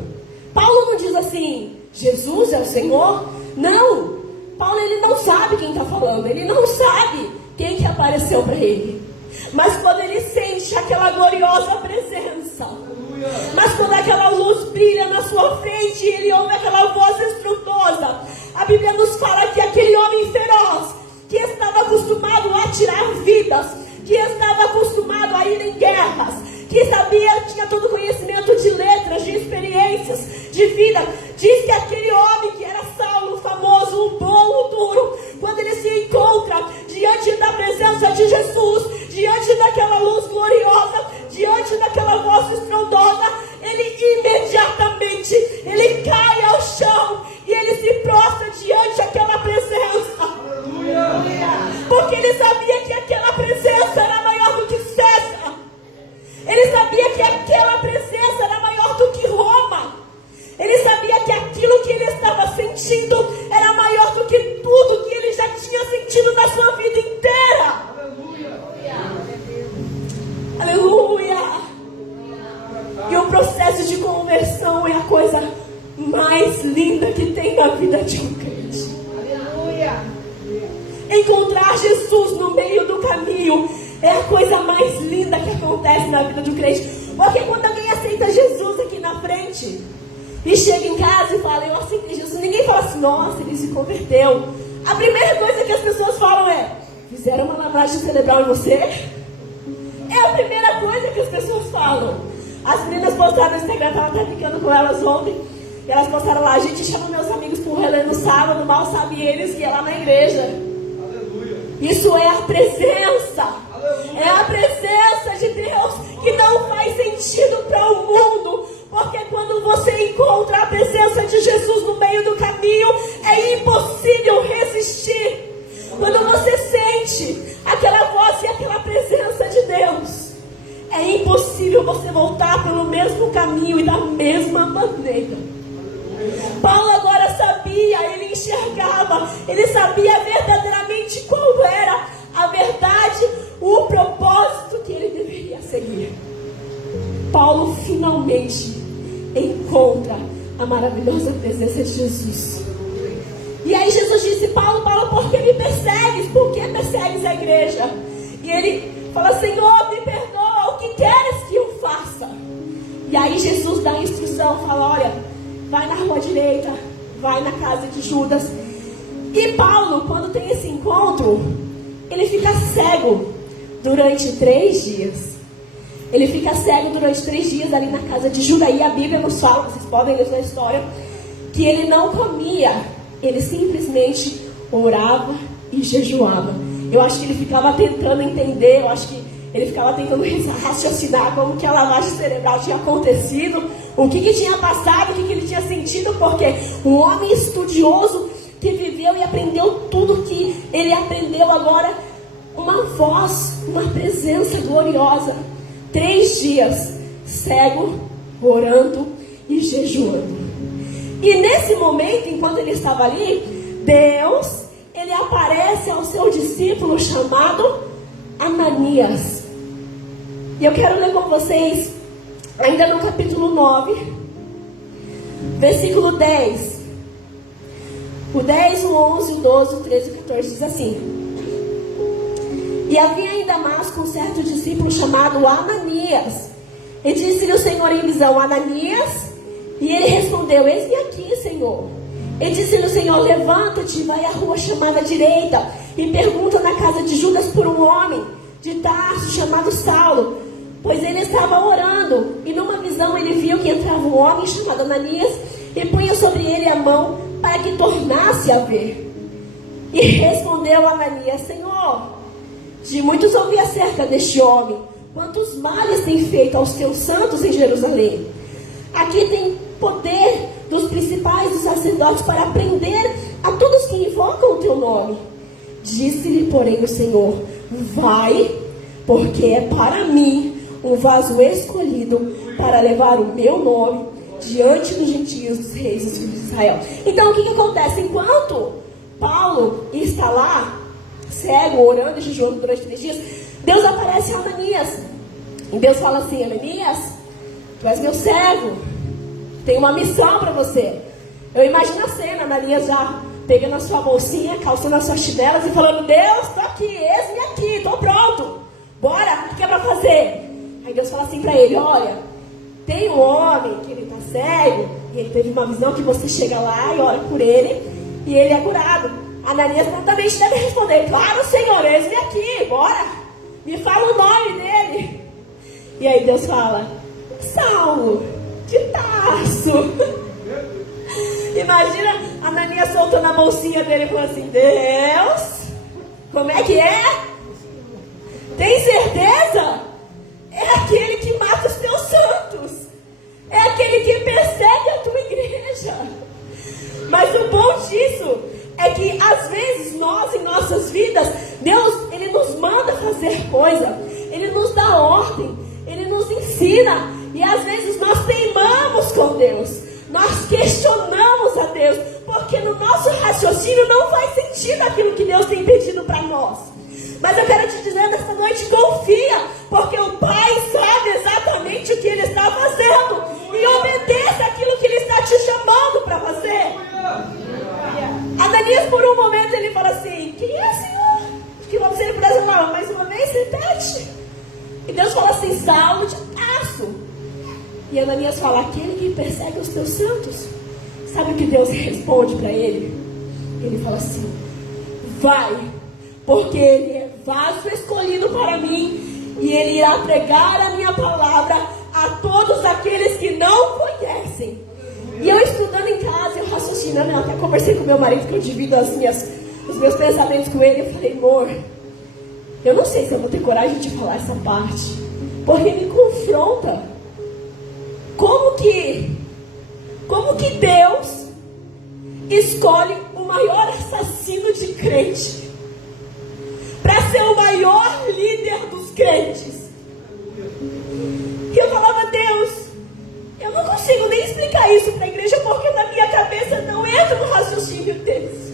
Paulo não diz assim: Jesus é o Senhor? Não. Paulo, ele não sabe quem está falando. Ele não sabe quem que apareceu para ele. Mas quando ele sente aquela gloriosa presença, mas quando aquela luz brilha na sua frente, ele ouve aquela voz estrondosa. A Bíblia nos fala que aquele homem feroz, que estava acostumado a tirar vidas, que estava acostumado a ir em guerras, que sabia, tinha todo o conhecimento de letras, de experiências, de vida, diz que aquele homem que era Saulo, famoso, o bom, o duro, quando ele se encontra diante da presença de Jesus, diante daquela luz gloriosa, diante daquela voz estrondosa, ele imediatamente, ele cai ao chão e ele se prostra diante daquela presença. Porque ele sabia que aquela presença era maior do que César. sentindo era maior do que tudo que ele já tinha sentido na sua vida inteira. Aleluia! E o processo de conversão é a coisa mais linda que tem na vida de um crente. Aleluia! Encontrar Jesus no meio do caminho é a coisa mais linda que acontece na vida de um crente. Porque quando alguém aceita Jesus aqui na frente e chega em casa e fala, eu aceitei Jesus, ninguém fala assim, nossa, ele se converteu. A primeira coisa que as pessoas falam é, fizeram uma lavagem cerebral em você? É a primeira coisa que as pessoas falam. As meninas postaram no Instagram, estava até ficando com elas ontem, e elas postaram lá, a gente chama meus amigos para um relé no sábado, mal sabe eles que é lá na igreja. Aleluia. Isso é a presença. Aleluia. É a presença de Deus que não faz sentido para o mundo. Porque quando você encontra a presença de Jesus no meio do caminho, é impossível resistir. Quando você sente aquela voz e aquela presença de Deus, é impossível você voltar pelo mesmo caminho e da mesma maneira. Paulo agora sabia, ele enxergava, ele sabia verdadeiramente qual era a verdade, o propósito que ele deveria seguir. Paulo finalmente encontra a maravilhosa presença de Jesus. E aí Jesus disse, Paulo, por que me persegues? Por que persegues a igreja? E ele fala, Senhor, me perdoa, o que queres que eu faça? E aí Jesus dá a instrução, fala, olha, vai na rua direita, vai na casa de Judas. E Paulo, quando tem esse encontro, ele fica cego durante 3 dias. Ele fica cego durante 3 dias ali na casa de Judas. E a Bíblia nos fala, vocês podem ler na história, que ele não comia, ele simplesmente orava e jejuava. Eu acho que ele ficava tentando entender, eu acho que ele ficava tentando raciocinar como que a lavagem cerebral tinha acontecido, o que tinha passado, o que ele tinha sentido, porque um homem estudioso que viveu e aprendeu tudo que ele aprendeu agora, uma voz, uma presença gloriosa. 3 dias, cego, orando e jejuando. E nesse momento, enquanto ele estava ali, Deus, ele aparece ao seu discípulo chamado Ananias. E eu quero ler com vocês, ainda no capítulo 9, versículo 10. O 10, o 11, o 12, o 13 e o 14 diz assim: E havia em Damasco um certo discípulo chamado Ananias. E disse-lhe o Senhor em visão, Ananias? E ele respondeu, eis-me aqui, Senhor. E disse-lhe o Senhor, levanta-te, vai à rua chamada direita, e pergunta na casa de Judas por um homem de Tarso chamado Saulo, pois ele estava orando. E numa visão ele viu que entrava um homem chamado Ananias, e punha sobre ele a mão, para que tornasse a ver. E respondeu Ananias, Senhor, de muitos ouvi acerca deste homem, quantos males tem feito aos teus santos em Jerusalém. Aqui tem poder dos principais dos sacerdotes para prender a todos que invocam o teu nome. Disse-lhe, porém, o Senhor, vai, porque é para mim um vaso escolhido para levar o meu nome diante dos gentios, dos reis dos filhos de Israel. Então, o que acontece? Enquanto Paulo está lá, cego, orando e jejuando durante 3 dias, Deus aparece a Ananias. E Deus fala assim, Ananias, tu és meu servo, tem uma missão para você. Eu imagino a cena, Ananias já pegando a sua bolsinha, calçando as suas chinelas e falando, Deus, tô aqui, eis-me aqui, tô pronto, bora, o que é para fazer? Aí Deus fala assim para ele, olha, tem um homem que ele tá cego, e ele teve uma visão que você chega lá e ora por ele, e ele é curado. Ananias prontamente deve responder, claro, Senhor, eis-me aqui, bora, me fala o nome dele. E aí Deus fala, Saulo de Tarso. Imagina Ananias soltando a bolsinha dele e falando assim, Deus, como é que é? Tem certeza? É aquele que mata os teus santos, é aquele que persegue a tua igreja. Mas o bom disso é que às vezes nós, em nossas vidas, Deus, Ele nos manda fazer coisa, Ele nos dá ordem, Ele nos ensina, e às vezes nós teimamos com Deus, nós questionamos a Deus, porque no nosso raciocínio não faz sentido aquilo que Deus tem pedido para nós. Mas eu quero te dizer nesta noite, confia, porque o Pai sabe exatamente o que Ele está fazendo. E obedeça aquilo que Ele está te chamando para fazer. Ananias, por um momento, ele fala assim: quem é, Senhor? Que vamos ser por essa palavra mais uma vez, repete. E Deus fala assim: Saulo de Tarso. E Ananias fala: aquele que persegue os teus santos. Sabe o que Deus responde para ele? Ele fala assim: vai, porque ele é vaso escolhido para mim, e ele irá pregar a minha palavra a todos aqueles que não conhecem. E eu estudando em casa, eu raciocinando, eu até conversei com meu marido, que eu divido os meus pensamentos com ele. Eu falei: amor, eu não sei se eu vou ter coragem de falar essa parte, porque me confronta. Como que Deus escolhe o maior assassino de crente para ser o maior líder dos crentes? E eu falava: Deus, eu não consigo nem explicar isso para a igreja, porque na minha cabeça não entra no raciocínio deles.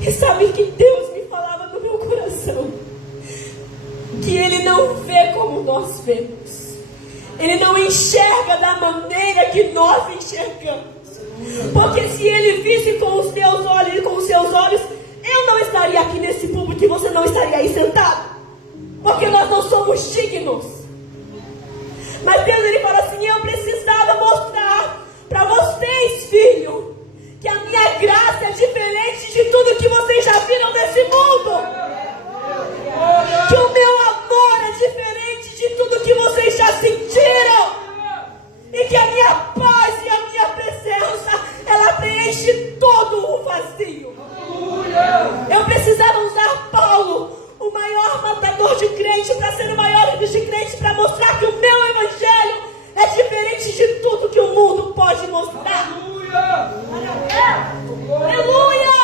E sabe que Deus me falava no meu coração que Ele não vê como nós vemos. Ele não enxerga da maneira que nós enxergamos. Porque se Ele visse com os teus olhos e com os seus olhos, eu não estaria aqui nesse púlpito e você não estaria aí sentado. Porque nós não somos dignos. Mas Deus, Ele fala assim: eu precisava mostrar para vocês, filho, que a minha graça é diferente de tudo que vocês já viram nesse mundo. Que o meu amor é diferente de tudo que vocês já sentiram. E que a minha paz e a minha presença, ela preenche todo o vazio. Eu precisava usar Paulo, o maior matador de crente, para ser o maior líder de crente, para mostrar que o meu evangelho é diferente de tudo que o mundo pode mostrar. Aleluia!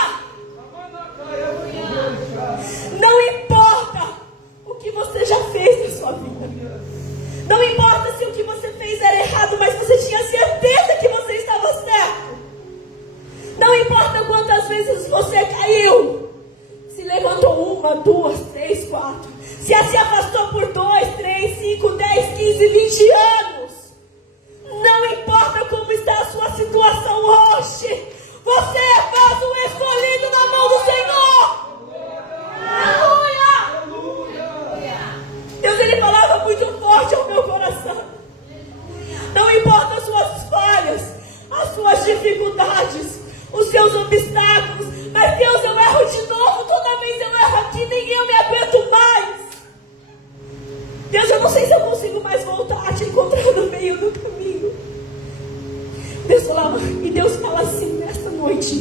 Não importa o que você já fez na sua vida. Não importa se o que você fez era errado, mas você tinha certeza que você estava certo. Não importa quantas vezes você caiu, se levantou 1, 2, 3, 4, se afastou por 2, 3, 5, 10, 15, 20 anos. Não importa como está a sua situação hoje, você é vaso escolhido na mão do Senhor. Aleluia! Deus, Ele falava muito forte ao meu coração. Não importa as suas falhas, as suas dificuldades, os seus obstáculos, mas Deus, eu erro de novo. Toda vez eu erro aqui, nem eu me aguento mais. Deus, eu não sei se eu consigo mais voltar a te encontrar no meio do caminho. Deus falava, e Deus fala assim nesta noite: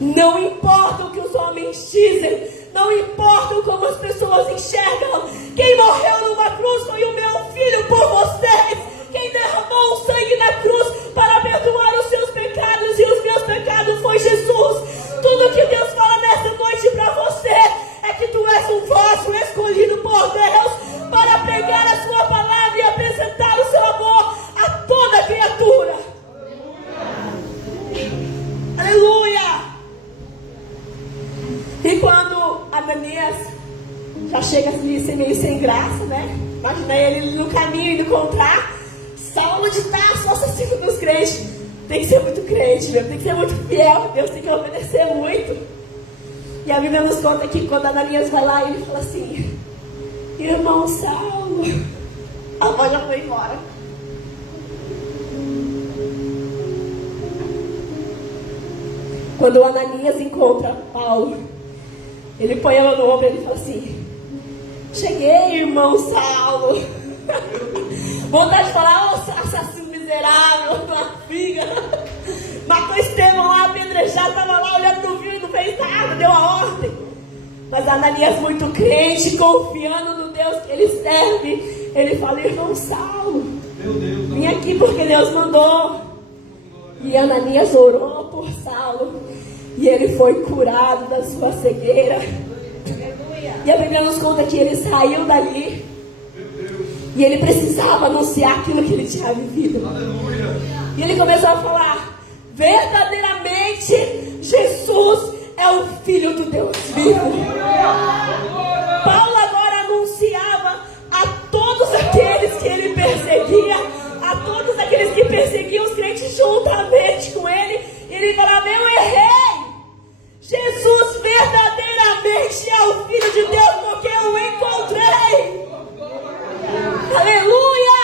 não importa o que os homens dizem, não importa como as pessoas enxergam, quem morreu numa cruz foi o meu filho por vocês. Quem derramou o sangue na cruz para perdoar os seus pecados e os meus pecados foi Jesus. Tudo que Deus fala nesta noite para você é que tu és um vaso escolhido por Deus para pregar a sua palavra e apresentar o seu amor a toda criatura. Aleluia! E quando Ananias já chega ali meio sem graça, né? Imagina ele no caminho indo encontrar Saulo de Tarso, assassino dos crentes. Tem que ser muito crente, meu. Tem que ser muito fiel. Deus tem que obedecer muito. E a Bíblia nos conta que quando Ananias vai lá, ele fala assim: irmão Saulo. A voz já foi embora. Quando o Ananias encontra Paulo, ele põe ela no ombro e ele fala assim: cheguei, irmão Saulo. Vontade de falar: ô assassino miserável, tua filha. Matou Estevão lá, apedrejado, estava lá olhando no vídeo, não fez nada, deu a ordem. Mas Ananias, muito crente, confiando no Deus que ele serve, ele fala: irmão Saulo, vim aqui porque Deus mandou. E Ananias orou por Saulo, e ele foi curado da sua cegueira. E a Bíblia nos conta que ele saiu dali, e ele precisava anunciar aquilo que ele tinha vivido. E ele começou a falar: verdadeiramente eternamente. Jesus é o Filho do Deus vivo. Paulo agora anunciava a todos aqueles que ele perseguia, a todos aqueles que perseguiam os crentes juntamente com ele. Ele falava: eu errei. Jesus verdadeiramente é o Filho de Deus, porque eu o encontrei. Aleluia!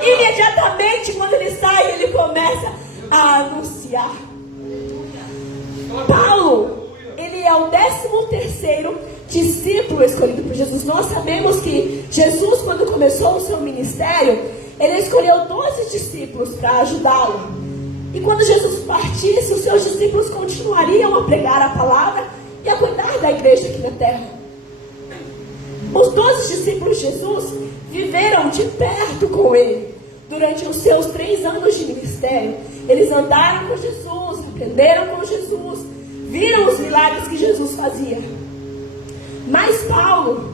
Imediatamente quando ele sai, ele começa a anunciar. Paulo, ele é o 13º discípulo escolhido por Jesus. Nós sabemos que Jesus, quando começou o seu ministério, ele escolheu 12 discípulos para ajudá-lo. E quando Jesus partisse, os seus discípulos continuariam a pregar a palavra e a cuidar da igreja aqui na terra. Os 12 discípulos de Jesus viveram de perto com ele durante os seus 3 anos de ministério. Eles andaram com Jesus, aprenderam com Jesus, viram os milagres que Jesus fazia. Mas Paulo,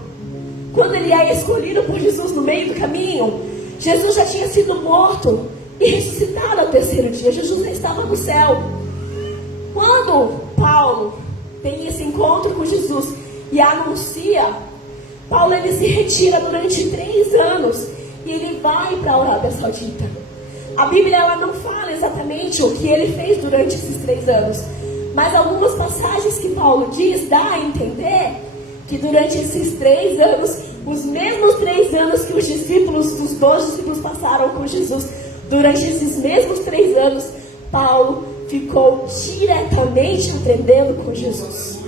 quando ele é escolhido por Jesus no meio do caminho, Jesus já tinha sido morto e ressuscitado ao 3º dia. Jesus já estava no céu. Quando Paulo tem esse encontro com Jesus e anuncia, Paulo ele se retira durante 3 anos e ele vai para a Arábia Saudita. A Bíblia ela não fala exatamente o que ele fez durante esses 3 anos, mas algumas passagens que Paulo diz dá a entender que durante esses 3 anos, os mesmos 3 anos que os 12 discípulos passaram com Jesus, durante esses mesmos 3 anos, Paulo ficou diretamente aprendendo com Jesus.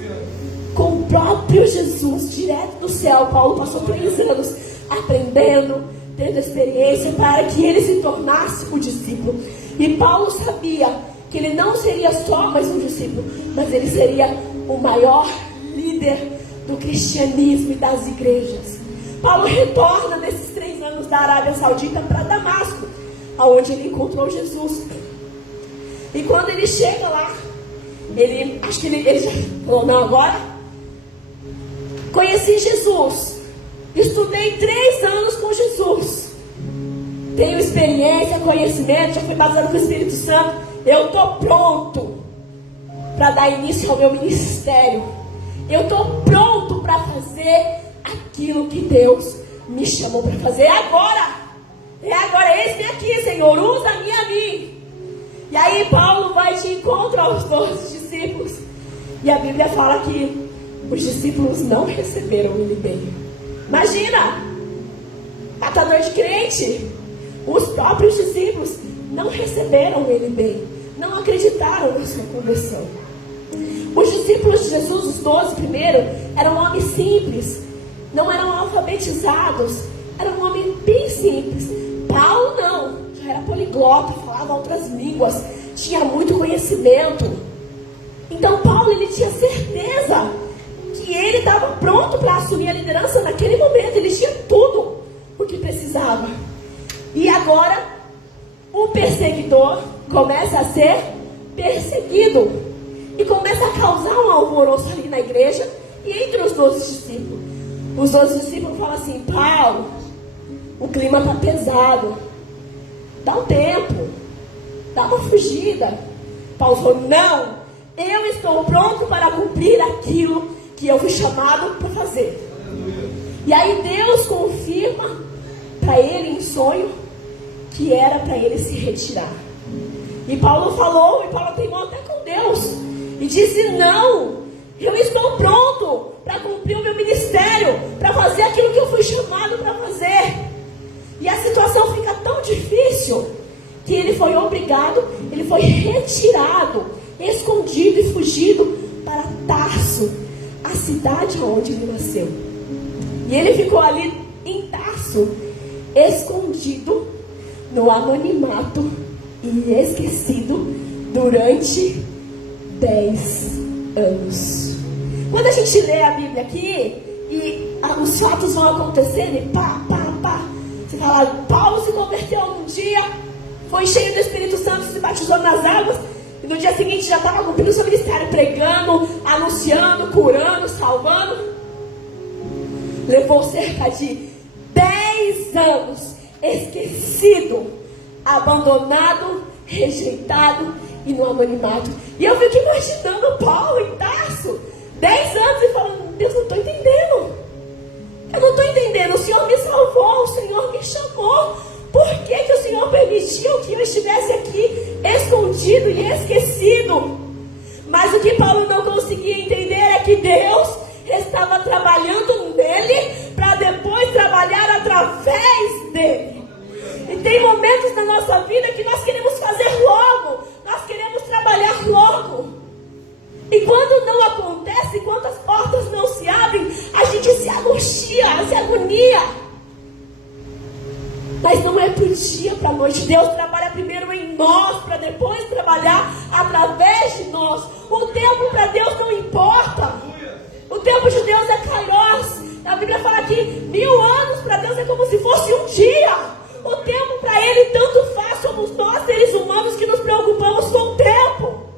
Com o próprio Jesus, direto do céu, Paulo passou 3 anos aprendendo, tendo experiência para que ele se tornasse o discípulo. E Paulo sabia que ele não seria só mais um discípulo, mas ele seria o maior líder do cristianismo e das igrejas. Paulo retorna nesses 3 anos da Arábia Saudita para Damasco, aonde ele encontrou Jesus. E quando ele chega lá, ele já falou: não, agora conheci Jesus, estudei 3 anos com Jesus, tenho experiência, conhecimento, já fui batizado com o Espírito Santo, eu estou pronto para dar início ao meu ministério, eu estou pronto para fazer aquilo que Deus me chamou para fazer. É agora, eis-me aqui, Senhor, usa-me a mim. E aí Paulo vai de encontro aos 12 discípulos, e a Bíblia fala que os discípulos não receberam ele bem. Imagina, catador de crente, os próprios discípulos não receberam ele bem, não acreditaram na sua conversão. Os discípulos de Jesus, os 12 primeiro, eram homens simples, não eram alfabetizados, eram homens bem simples. Paulo não, já era poliglota, falava outras línguas, tinha muito conhecimento. Então Paulo ele tinha certeza que ele estava pronto para assumir a liderança naquele momento, ele tinha tudo o que precisava. E agora o perseguidor começa a ser perseguido e começa a causar um alvoroço ali na igreja e entre os 12 discípulos. Os 12 discípulos falam assim: Paulo, o clima está pesado, dá um tempo, dá uma fugida. Paulo falou: não, eu estou pronto para cumprir aquilo que eu fui chamado para fazer. E aí Deus confirma para ele em sonho que era para ele se retirar. E Paulo falou, e Paulo teimou até com Deus e disse: não, eu estou pronto para cumprir o meu ministério, para fazer aquilo que eu fui chamado para fazer. E a situação fica tão difícil que ele foi obrigado, ele foi retirado, escondido e fugido para Tarso, a cidade onde ele nasceu. E ele ficou ali em Tarso, escondido no anonimato e esquecido durante 10 anos. Quando a gente lê a Bíblia aqui e os fatos vão acontecendo e pá, você fala: Paulo se converteu num dia, foi cheio do Espírito Santo, se batizou nas águas, e no dia seguinte já estava cumprindo o seu ministério, pregando, anunciando, curando, salvando. Levou cerca de 10 anos esquecido, abandonado, rejeitado e no anonimato. E eu fico imaginando Paulo em Tarso, 10 anos, e falando: Deus, não estou entendendo. Eu não estou entendendo. O Senhor me salvou, o Senhor me chamou. Por que que o Senhor permitiu que eu estivesse aqui escondido e esquecido? Mas o que Paulo não conseguia entender é que Deus estava trabalhando nele para depois trabalhar através dele. E tem momentos na nossa vida que nós queremos fazer logo, nós queremos trabalhar logo. E quando não acontece, quando as portas não se abrem, a gente se angustia, se agonia. Mas não é pro dia, pra noite. Deus trabalha primeiro em nós, para depois trabalhar através de nós. O tempo para Deus não importa. O tempo de Deus é kairos. A Bíblia fala que 1000 anos para Deus é como se fosse um dia. O tempo para Ele tanto faz. Somos nós, seres humanos, que nos preocupamos com o tempo.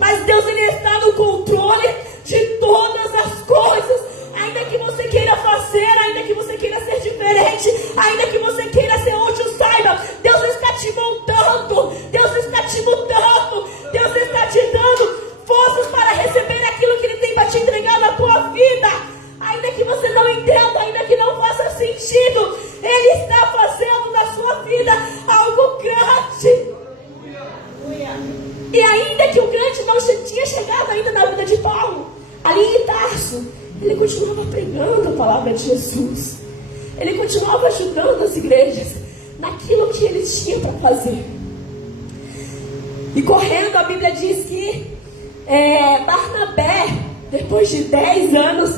Mas Deus, Ele está no controle de todas as coisas. Ainda que você queira fazer, ainda que você queira ser diferente, ainda que você queira ser útil, saiba, Deus está te montando, Deus está te mudando, Deus está te dando forças para receber aquilo que Ele tem para te entregar na tua vida. Ainda que você não entenda, ainda que não faça sentido, Ele está fazendo na sua vida algo grande. E ainda que o grande não tinha chegado ainda na vida de Paulo, ali em Tarso, ele continuava pregando a palavra de Jesus. Ele continuava ajudando as igrejas naquilo que ele tinha para fazer. E correndo, a Bíblia diz que Barnabé, depois de 10 anos,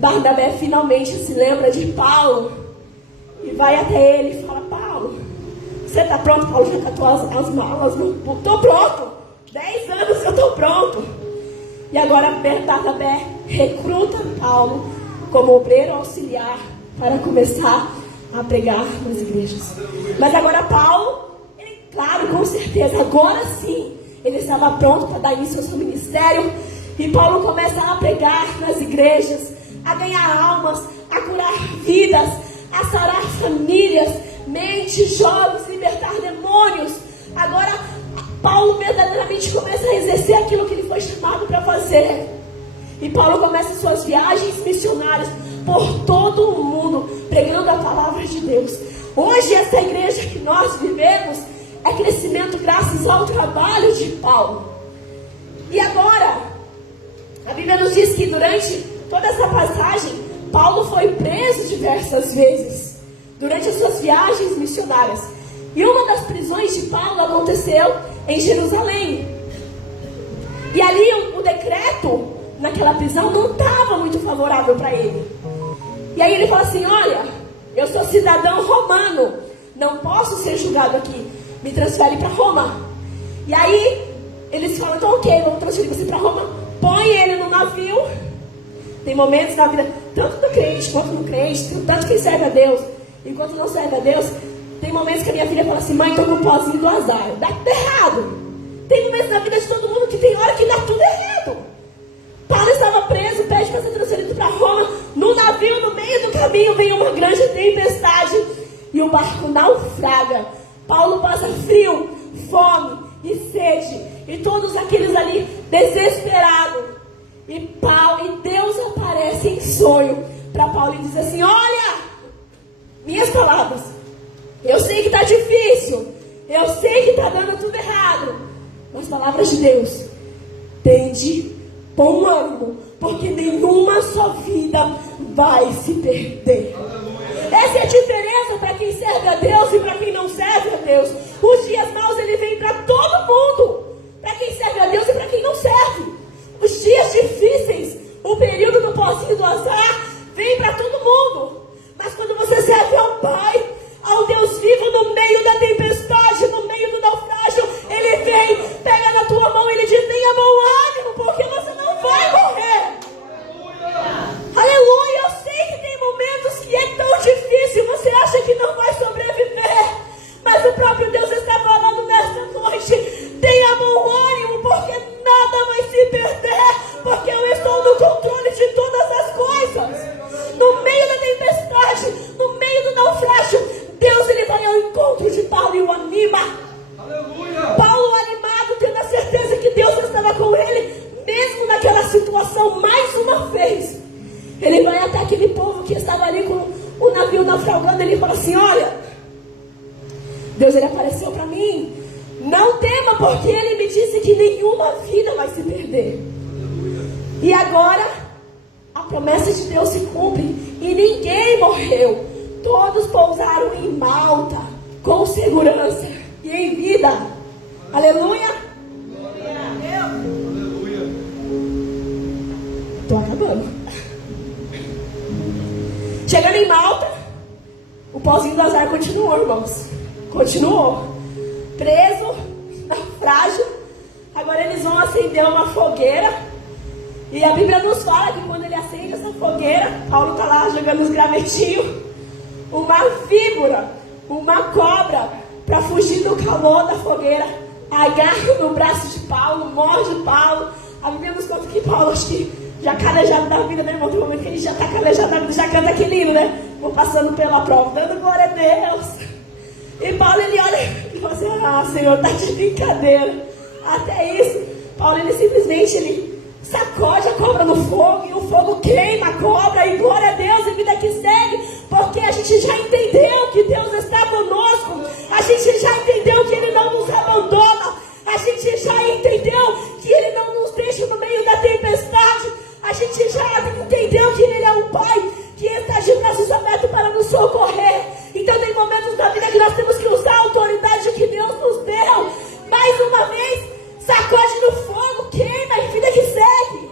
Barnabé finalmente se lembra de Paulo e vai até ele e fala: Paulo, você está pronto? Paulo já catou as malas. Estou pronto. 10 anos eu estou pronto. E agora Barnabé recruta Paulo como obreiro auxiliar para começar a pregar nas igrejas. Mas agora Paulo, ele, claro, com certeza, agora sim, ele estava pronto para dar início ao seu ministério. E Paulo começa a pregar nas igrejas, a ganhar almas, a curar vidas, a sarar famílias, mentes, jovens, libertar demônios. Agora Paulo verdadeiramente começa a exercer aquilo que ele foi chamado para fazer. E Paulo começa suas viagens missionárias por todo o mundo, pregando a palavra de Deus. Hoje essa igreja que nós vivemos é crescimento graças ao trabalho de Paulo. E agora, a Bíblia nos diz que durante toda essa passagem, Paulo foi preso diversas vezes, durante as suas viagens missionárias. E uma das prisões de Paulo aconteceu em Jerusalém. E ali o decreto naquela prisão não estava muito favorável para ele. E aí ele fala assim: olha, eu sou cidadão romano, não posso ser julgado aqui, me transfere para Roma. E aí eles falam: então ok, vamos transferir você para Roma, põe ele no navio. Tem momentos na vida, tanto do crente quanto no crente, tanto quem serve a Deus enquanto não serve a Deus. Tem momentos que a minha filha fala assim: mãe, estou no pozinho do azar, dá tudo errado. Tem momentos na vida de todo mundo que tem hora que dá tudo errado. Paulo estava preso, pede para ser transferido para Roma. No navio, no meio do caminho, vem uma grande tempestade e o barco naufraga. Paulo passa frio, fome e sede, e todos aqueles ali desesperados. E Deus aparece em sonho para Paulo e diz assim: olha, minhas palavras, eu sei que está difícil, eu sei que está dando tudo errado, mas palavras de Deus, tende bom ânimo, porque nenhuma só vida vai se perder. Essa é a diferença para quem serve a Deus e para quem não serve a Deus. Os dias maus, ele vem para todo mundo, para quem serve a Deus e para quem não serve. Os dias difíceis, o período do pozinho do azar, vem para todo mundo. Mas quando você serve ao Pai, ao Deus vivo, no meio da tempestade, no meio do naufrágio, Ele vem, pega na tua mão e Ele diz: tenha bom ânimo, porque você não vai morrer. Aleluia. Eu sei que tem momentos que é tão difícil, você acha que não vai sobreviver, mas o próprio Deus está falando nesta noite: tenha bom ânimo, porque nada vai se perder, porque eu estou no controle de todas as coisas. que estava ali com o navio naufragando, ele falou assim: olha, Deus ele apareceu para mim, não tema, porque ele me disse que nenhuma vida vai se perder. E agora a promessa de Deus se cumpre e ninguém morreu. Todos pousaram em Malta com segurança e em vida. Aleluia. Estou acabando. Chegando em Malta, o pauzinho do azar continuou, irmãos. Continuou. Preso, naufrágio. Agora eles vão acender uma fogueira. E a Bíblia nos fala que quando ele acende essa fogueira, Paulo está lá jogando os gravetinhos. Uma víbora, uma cobra, para fugir do calor da fogueira, agarra no braço de Paulo, morde Paulo. A Bíblia nos conta que Paulo, acho que já calejado da vida, né, irmão? Tem um momento que ele já está calejado da vida, já canta aquele hino, né? Vou passando pela prova, dando glória a Deus. E Paulo, ele olha e fala assim: ah, Senhor, tá de brincadeira. Até isso, Paulo, ele simplesmente sacode a cobra no fogo, e o fogo queima a cobra, e glória a Deus, e vida que segue, porque a gente já entendeu que Deus está conosco, a gente já entendeu que Ele não nos abandona, a gente já entendeu que Ele não nos deixa no meio da tempestade, a gente já entendeu que Ele é um Pai que está de braços abertos para nos socorrer. Então tem momentos da vida que nós temos que usar a autoridade que Deus nos deu. Mais uma vez, sacode no fogo, queima e vida que segue.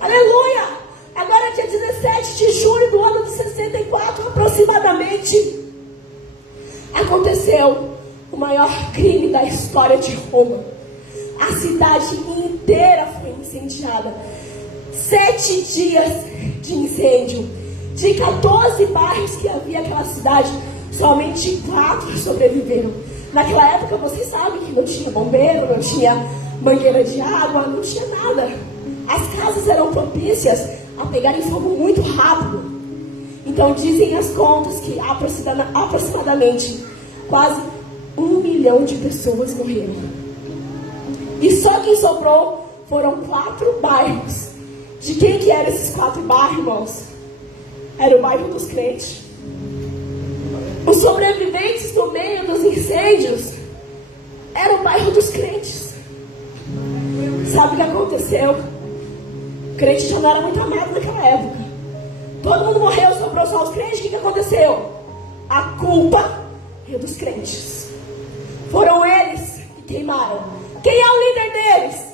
Aleluia! Agora dia 17 de julho do ano de 64 aproximadamente, aconteceu o maior crime da história de Roma. A cidade inteira foi incendiada. 7 dias de incêndio. De 14 bairros que havia aquela cidade, somente 4 sobreviveram. Naquela época, vocês sabem que não tinha bombeiro, não tinha mangueira de água, não tinha nada. As casas eram propícias a pegarem fogo muito rápido. Então dizem as contas que aproximadamente quase 1 milhão de pessoas morreram. E só quem sobrou foram 4 bairros. De quem que eram esses 4 bairros, irmãos? Era o bairro dos crentes. Os sobreviventes no meio dos incêndios era o bairro dos crentes. Sabe o que aconteceu? O crente já não era muito amado naquela época. Todo mundo morreu, sobrou só os crentes. O que aconteceu? A culpa é dos crentes. Foram eles que queimaram. Quem é o líder deles?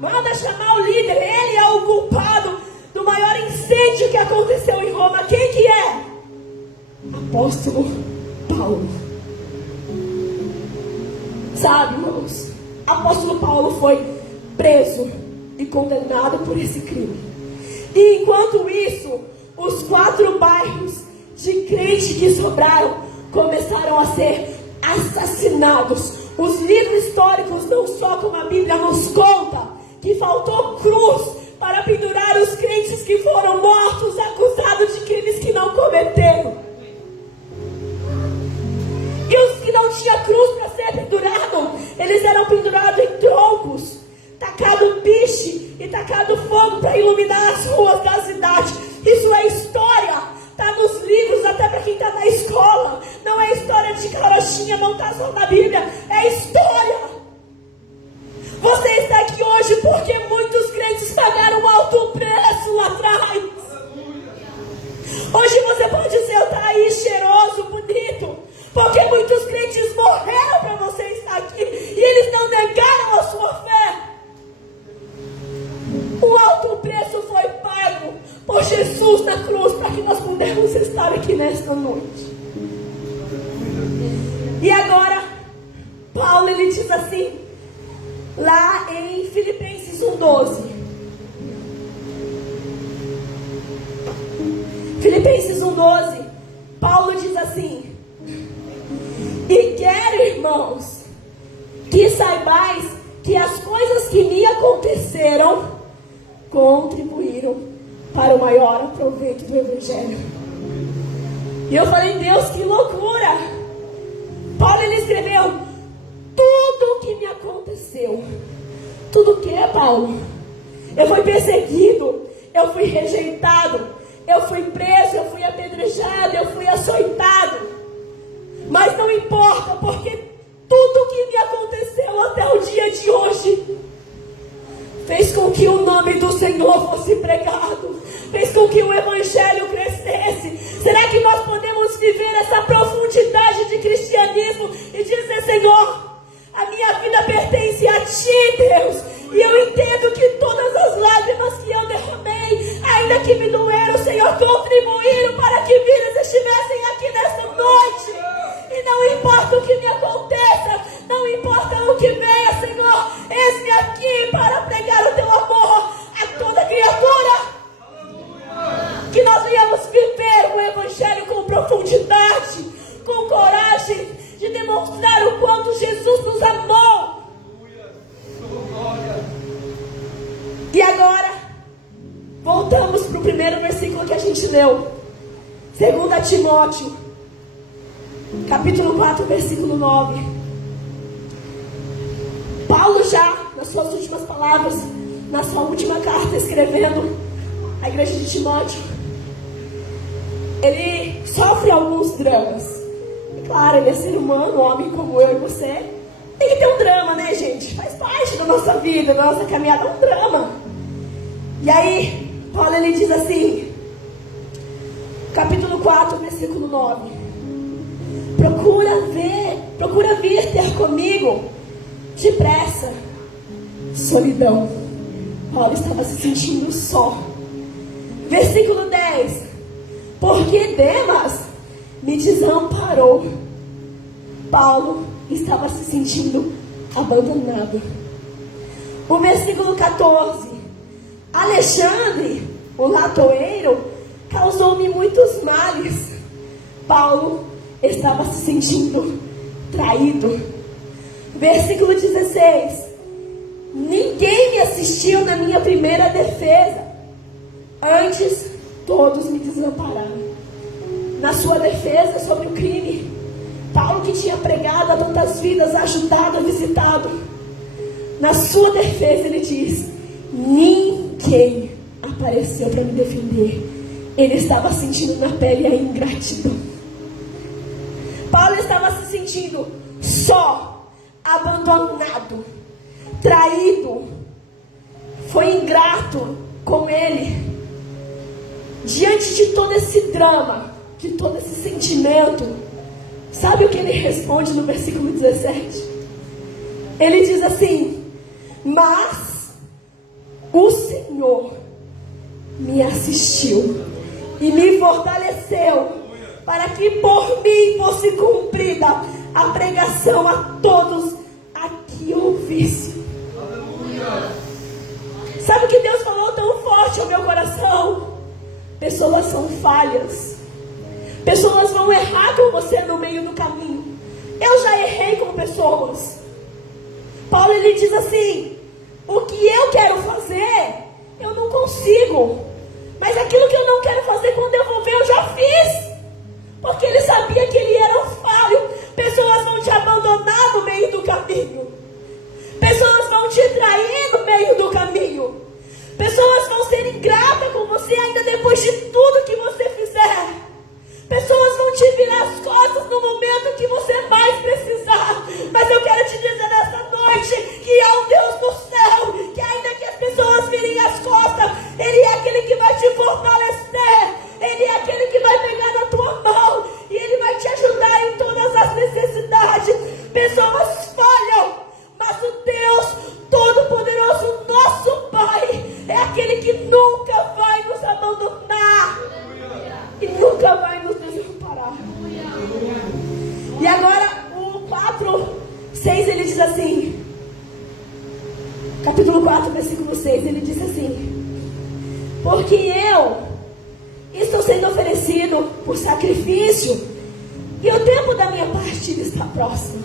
Manda chamar o líder. Ele é o culpado do maior incêndio que aconteceu em Roma. Quem que é? Apóstolo Paulo. Sabe, irmãos, apóstolo Paulo foi preso e condenado por esse crime. E enquanto isso, os 4 bairros de crente que sobraram começaram a ser assassinados. Os livros históricos, não só como a Bíblia nos conta, que faltou cruz para pendurar os crentes que foram mortos, acusados de crimes que não cometeram. E os que não tinham cruz para ser pendurado, eles eram pendurados em troncos, tacado piche e tacado fogo para iluminar as ruas da cidade. Isso é história, está nos livros, até para quem está na escola. Não é história de carochinha, não está só na Bíblia, é história. Você está aqui hoje porque muitos crentes pagaram um alto preço lá atrás. Hoje você pode ser, eu tá aí cheiroso, bonito, porque muitos crentes morreram para você estar aqui e eles não negaram a sua fé. Um alto preço foi pago por Jesus na cruz para que nós pudéssemos estar aqui nesta noite. E agora, Paulo ele diz assim, lá em Filipenses 1:12. Filipenses 1:12, Paulo diz assim: e quero, irmãos, que saibais que as coisas que me aconteceram contribuíram para o maior proveito do Evangelho. E eu falei, Deus, que loucura! Paulo ele escreveu tudo o que me aconteceu. Tudo o que, Paulo? Eu fui perseguido, eu fui rejeitado, eu fui preso, eu fui apedrejado, eu fui açoitado. Mas não importa, porque tudo que me aconteceu até o dia de hoje fez com que o nome do Senhor fosse pregado, fez com que o Evangelho crescesse. Será que nós podemos viver essa profundidade de cristianismo e dizer: Senhor, a minha vida pertence a Ti, Deus, e eu entendo que todas as lágrimas que eu derramei, ainda que me doeram, Senhor, contribuíram para que vidas estivessem aqui nesta noite. E não importa o que me aconteça, não importa o que venha, Senhor, eis-me aqui para pregar o Teu amor a toda criatura. Que nós venhamos viver o Evangelho com profundidade, com coragem de demonstrar o quanto Jesus nos amou. E agora, voltamos para o primeiro versículo que a gente leu. 2 Timóteo, capítulo 4, versículo 9. Paulo já, nas suas últimas palavras, na sua última carta, escrevendo à igreja de Timóteo, ele sofre alguns dramas. E claro, ele é ser humano, homem como eu e você. Tem que ter um drama, né, gente? Faz parte da nossa vida, da nossa caminhada, um drama. E aí, Paulo, ele diz assim, capítulo 4, versículo 9. Procura vir ter comigo depressa. Solidão. Paulo estava se sentindo só. Versículo 10. Porque Demas me desamparou. Paulo estava se sentindo abandonado. O versículo 14. Alexandre, o latoeiro, causou-me muitos males. Paulo estava se sentindo traído. Versículo 16. Ninguém me assistiu na minha primeira defesa. Antes, todos me desampararam. Na sua defesa sobre o crime, Paulo, que tinha pregado a tantas vidas, ajudado, visitado, na sua defesa ele diz: ninguém apareceu para me defender. Ele estava sentindo na pele a ingratidão. Paulo estava se sentindo só, abandonado, traído, foi ingrato com ele. Diante de todo esse drama, de todo esse sentimento, sabe o que ele responde no versículo 17? Ele diz assim: mas o Senhor me assistiu e me fortaleceu para que por mim fosse cumprida a pregação a todos a que ouvisse. Sabe o que Deus falou tão forte ao meu coração? Pessoas são falhas. Pessoas vão errar com você no meio do caminho. Eu já errei com pessoas. Paulo, ele diz assim: o que eu quero fazer, eu não consigo. Mas aquilo que eu não quero fazer, quando eu vou ver, eu já fiz. Porque ele sabia que ele era um falho. Pessoas vão te abandonar no meio do caminho. Pessoas vão te trair no meio do caminho. Pessoas vão ser ingratas com você ainda depois de tudo que você fizer. Pessoas vão te virar as costas no momento que você mais precisar. Mas eu quero te dizer nessa noite que há um Deus no céu, que ainda que as pessoas virem as costas, Ele é aquele que vai te fortalecer. Ele é aquele que vai pegar na tua mão e Ele vai te ajudar em todas as necessidades. Pessoas falham, mas o Deus Todo-Poderoso, nosso Pai, é aquele que nunca vai nos abandonar e nunca vai nos desamparar. E agora o 4:6 ele diz assim, capítulo 4, versículo 6, ele diz assim: porque eu estou sendo oferecido por sacrifício e o tempo da minha partida está próximo.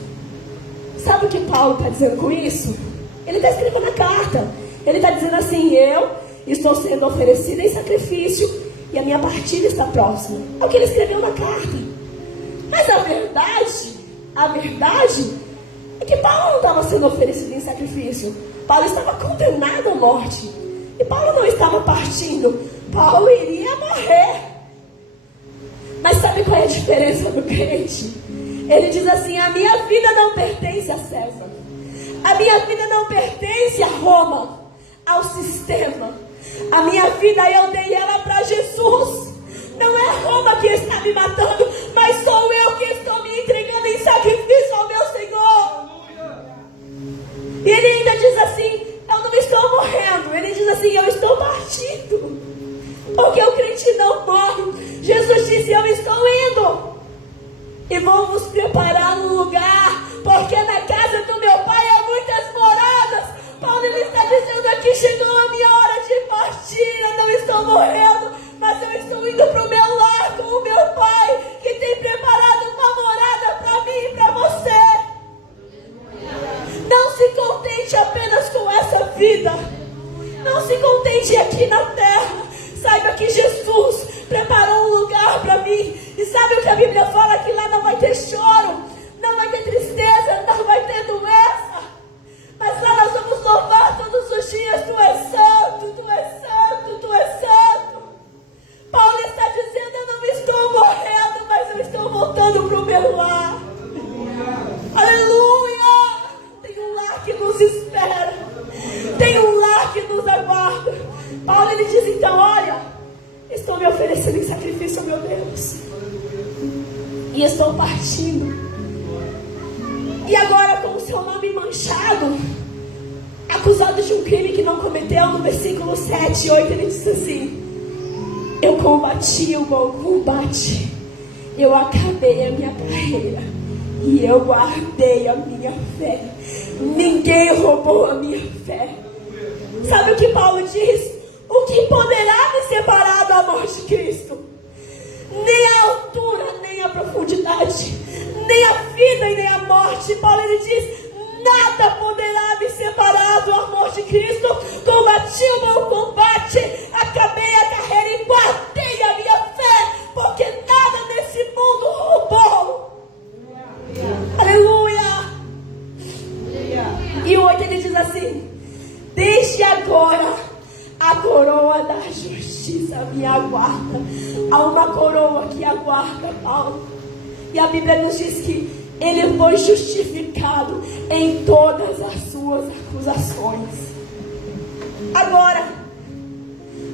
Sabe o que Paulo está dizendo com isso? Ele está escrevendo a carta. Ele está dizendo assim: eu estou sendo oferecido em sacrifício e a minha partida está próxima. É o que ele escreveu na carta. Mas a verdade é que Paulo não estava sendo oferecido em sacrifício. Paulo estava condenado à morte. E Paulo não estava partindo Paulo iria morrer. Mas sabe qual é a diferença do crente? Ele diz assim: a minha vida não pertence a César. A minha vida não pertence a Roma, ao sistema. A minha vida eu dei ela para Jesus. Não é Roma que está me matando, mas sou eu que estou me entregando em sacrifício ao meu Senhor. E ele ainda diz assim: eu não estou morrendo. Ele diz assim: eu estou partindo. Porque o crente não morre. Jesus disse: eu estou indo e vou vos preparar um lugar, porque na casa do meu Pai há muitas moradas. Paulo está dizendo aqui: chegou a minha hora de partir. Eu não estou morrendo, mas eu estou indo para o meu lar com o meu Pai, que tem preparado uma morada para mim e para você. Não se contente apenas com essa vida. Não se contente aqui na terra. Saiba que Jesus preparou um lugar para mim. E sabe o que a Bíblia fala? Que lá não vai ter choro, não vai ter tristeza, não vai ter doença. Mas lá nós vamos louvar todos os dias: Tu és santo, Tu és santo, Tu és santo. Paulo está dizendo: eu não estou morrendo, mas eu estou voltando para o meu lar. Aleluia! Tem um lar que nos espera. Tem um lar que nos aguarda. Paulo, ele diz então: olha, estou me oferecendo em sacrifício ao meu Deus. E estou partindo. E agora, com o seu nome manchado, acusado de um crime que não cometeu, no versículo 7 e 8, ele diz assim: eu combati o bom combate, eu acabei a minha carreira, e eu guardei a minha fé. Ninguém roubou a minha fé. Sabe o que Paulo diz? O que poderá me separar do amor de Cristo? Nem a altura, nem a profundidade, nem a vida e nem a morte. Paulo, ele diz: nada poderá me separar do amor de Cristo. Combati o bom combate, acabei a carreira e guardei a minha fé, porque nada nesse mundo roubou. Aleluia! E o 8 ele diz assim: desde agora a coroa da justiça me aguarda. Há uma coroa que aguarda Paulo. E a Bíblia nos diz que ele foi justificado em todas as suas acusações. Agora,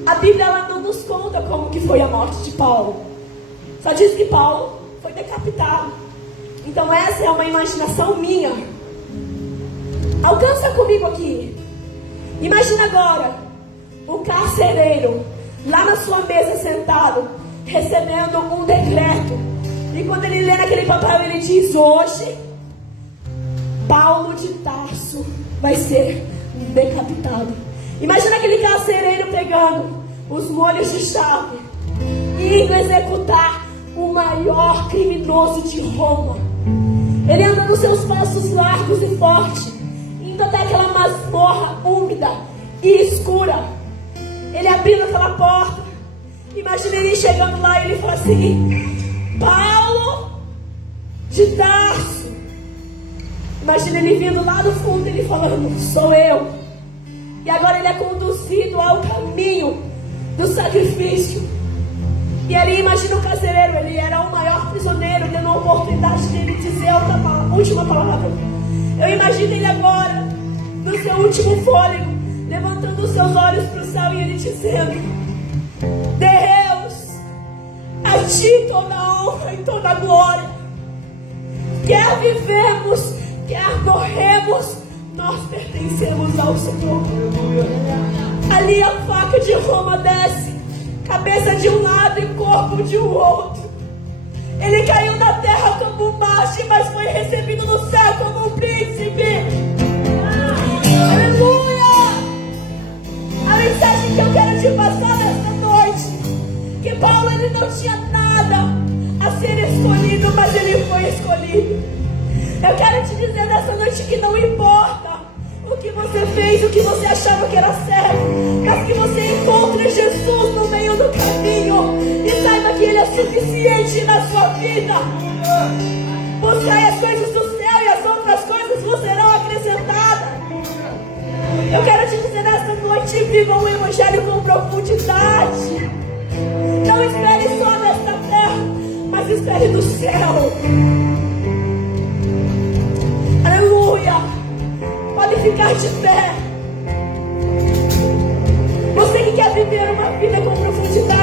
a Bíblia ela não nos conta como que foi a morte de Paulo. Só diz que Paulo foi decapitado. Então essa é uma imaginação minha. Alcança comigo aqui. Imagina agora o carcereiro lá na sua mesa sentado, recebendo um decreto. E quando ele lê naquele papel, ele diz: hoje Paulo de Tarso vai ser decapitado. Imagina aquele carcereiro pegando os molhos de chave e indo executar o maior criminoso de Roma. Ele anda nos seus passos largos e fortes, indo até aquela masmorra úmida e escura. Ele abrindo aquela porta. Imagina ele chegando lá e ele fala assim: Paulo de Tarso. Imagina ele vindo lá do fundo, ele falando: sou eu. E agora ele é conduzido ao caminho do sacrifício. E ali imagina o carcereiro, ele era o maior prisioneiro, dando a oportunidade de ele dizer a última palavra. Eu imagino ele agora, no seu último fôlego, levantando os seus olhos para o céu e ele dizendo: Deus, a ti toda a honra e toda a glória. Quer vivemos, quer morremos, nós pertencemos ao Senhor. Ali a faca de Roma desce, cabeça de um lado e corpo de um outro. Ele caiu na terra como um macho, mas foi recebido no céu como um príncipe. Aleluia! A mensagem que eu quero te passar nesta noite, que Paulo ele não tinha nada a ser escolhido, mas ele foi escolhido. Eu quero te dizer nesta noite que não importa o que você fez, o que você achava que era certo, mas que você encontre Jesus no meio do caminho e saiba que Ele é suficiente na sua vida. Buscai as coisas do céu e as outras coisas vos serão acrescentadas. Eu quero te dizer nesta noite: viva o Evangelho com profundidade. autoridade do céu. Aleluia. Pode ficar de pé. Você que quer viver uma vida com profundidade.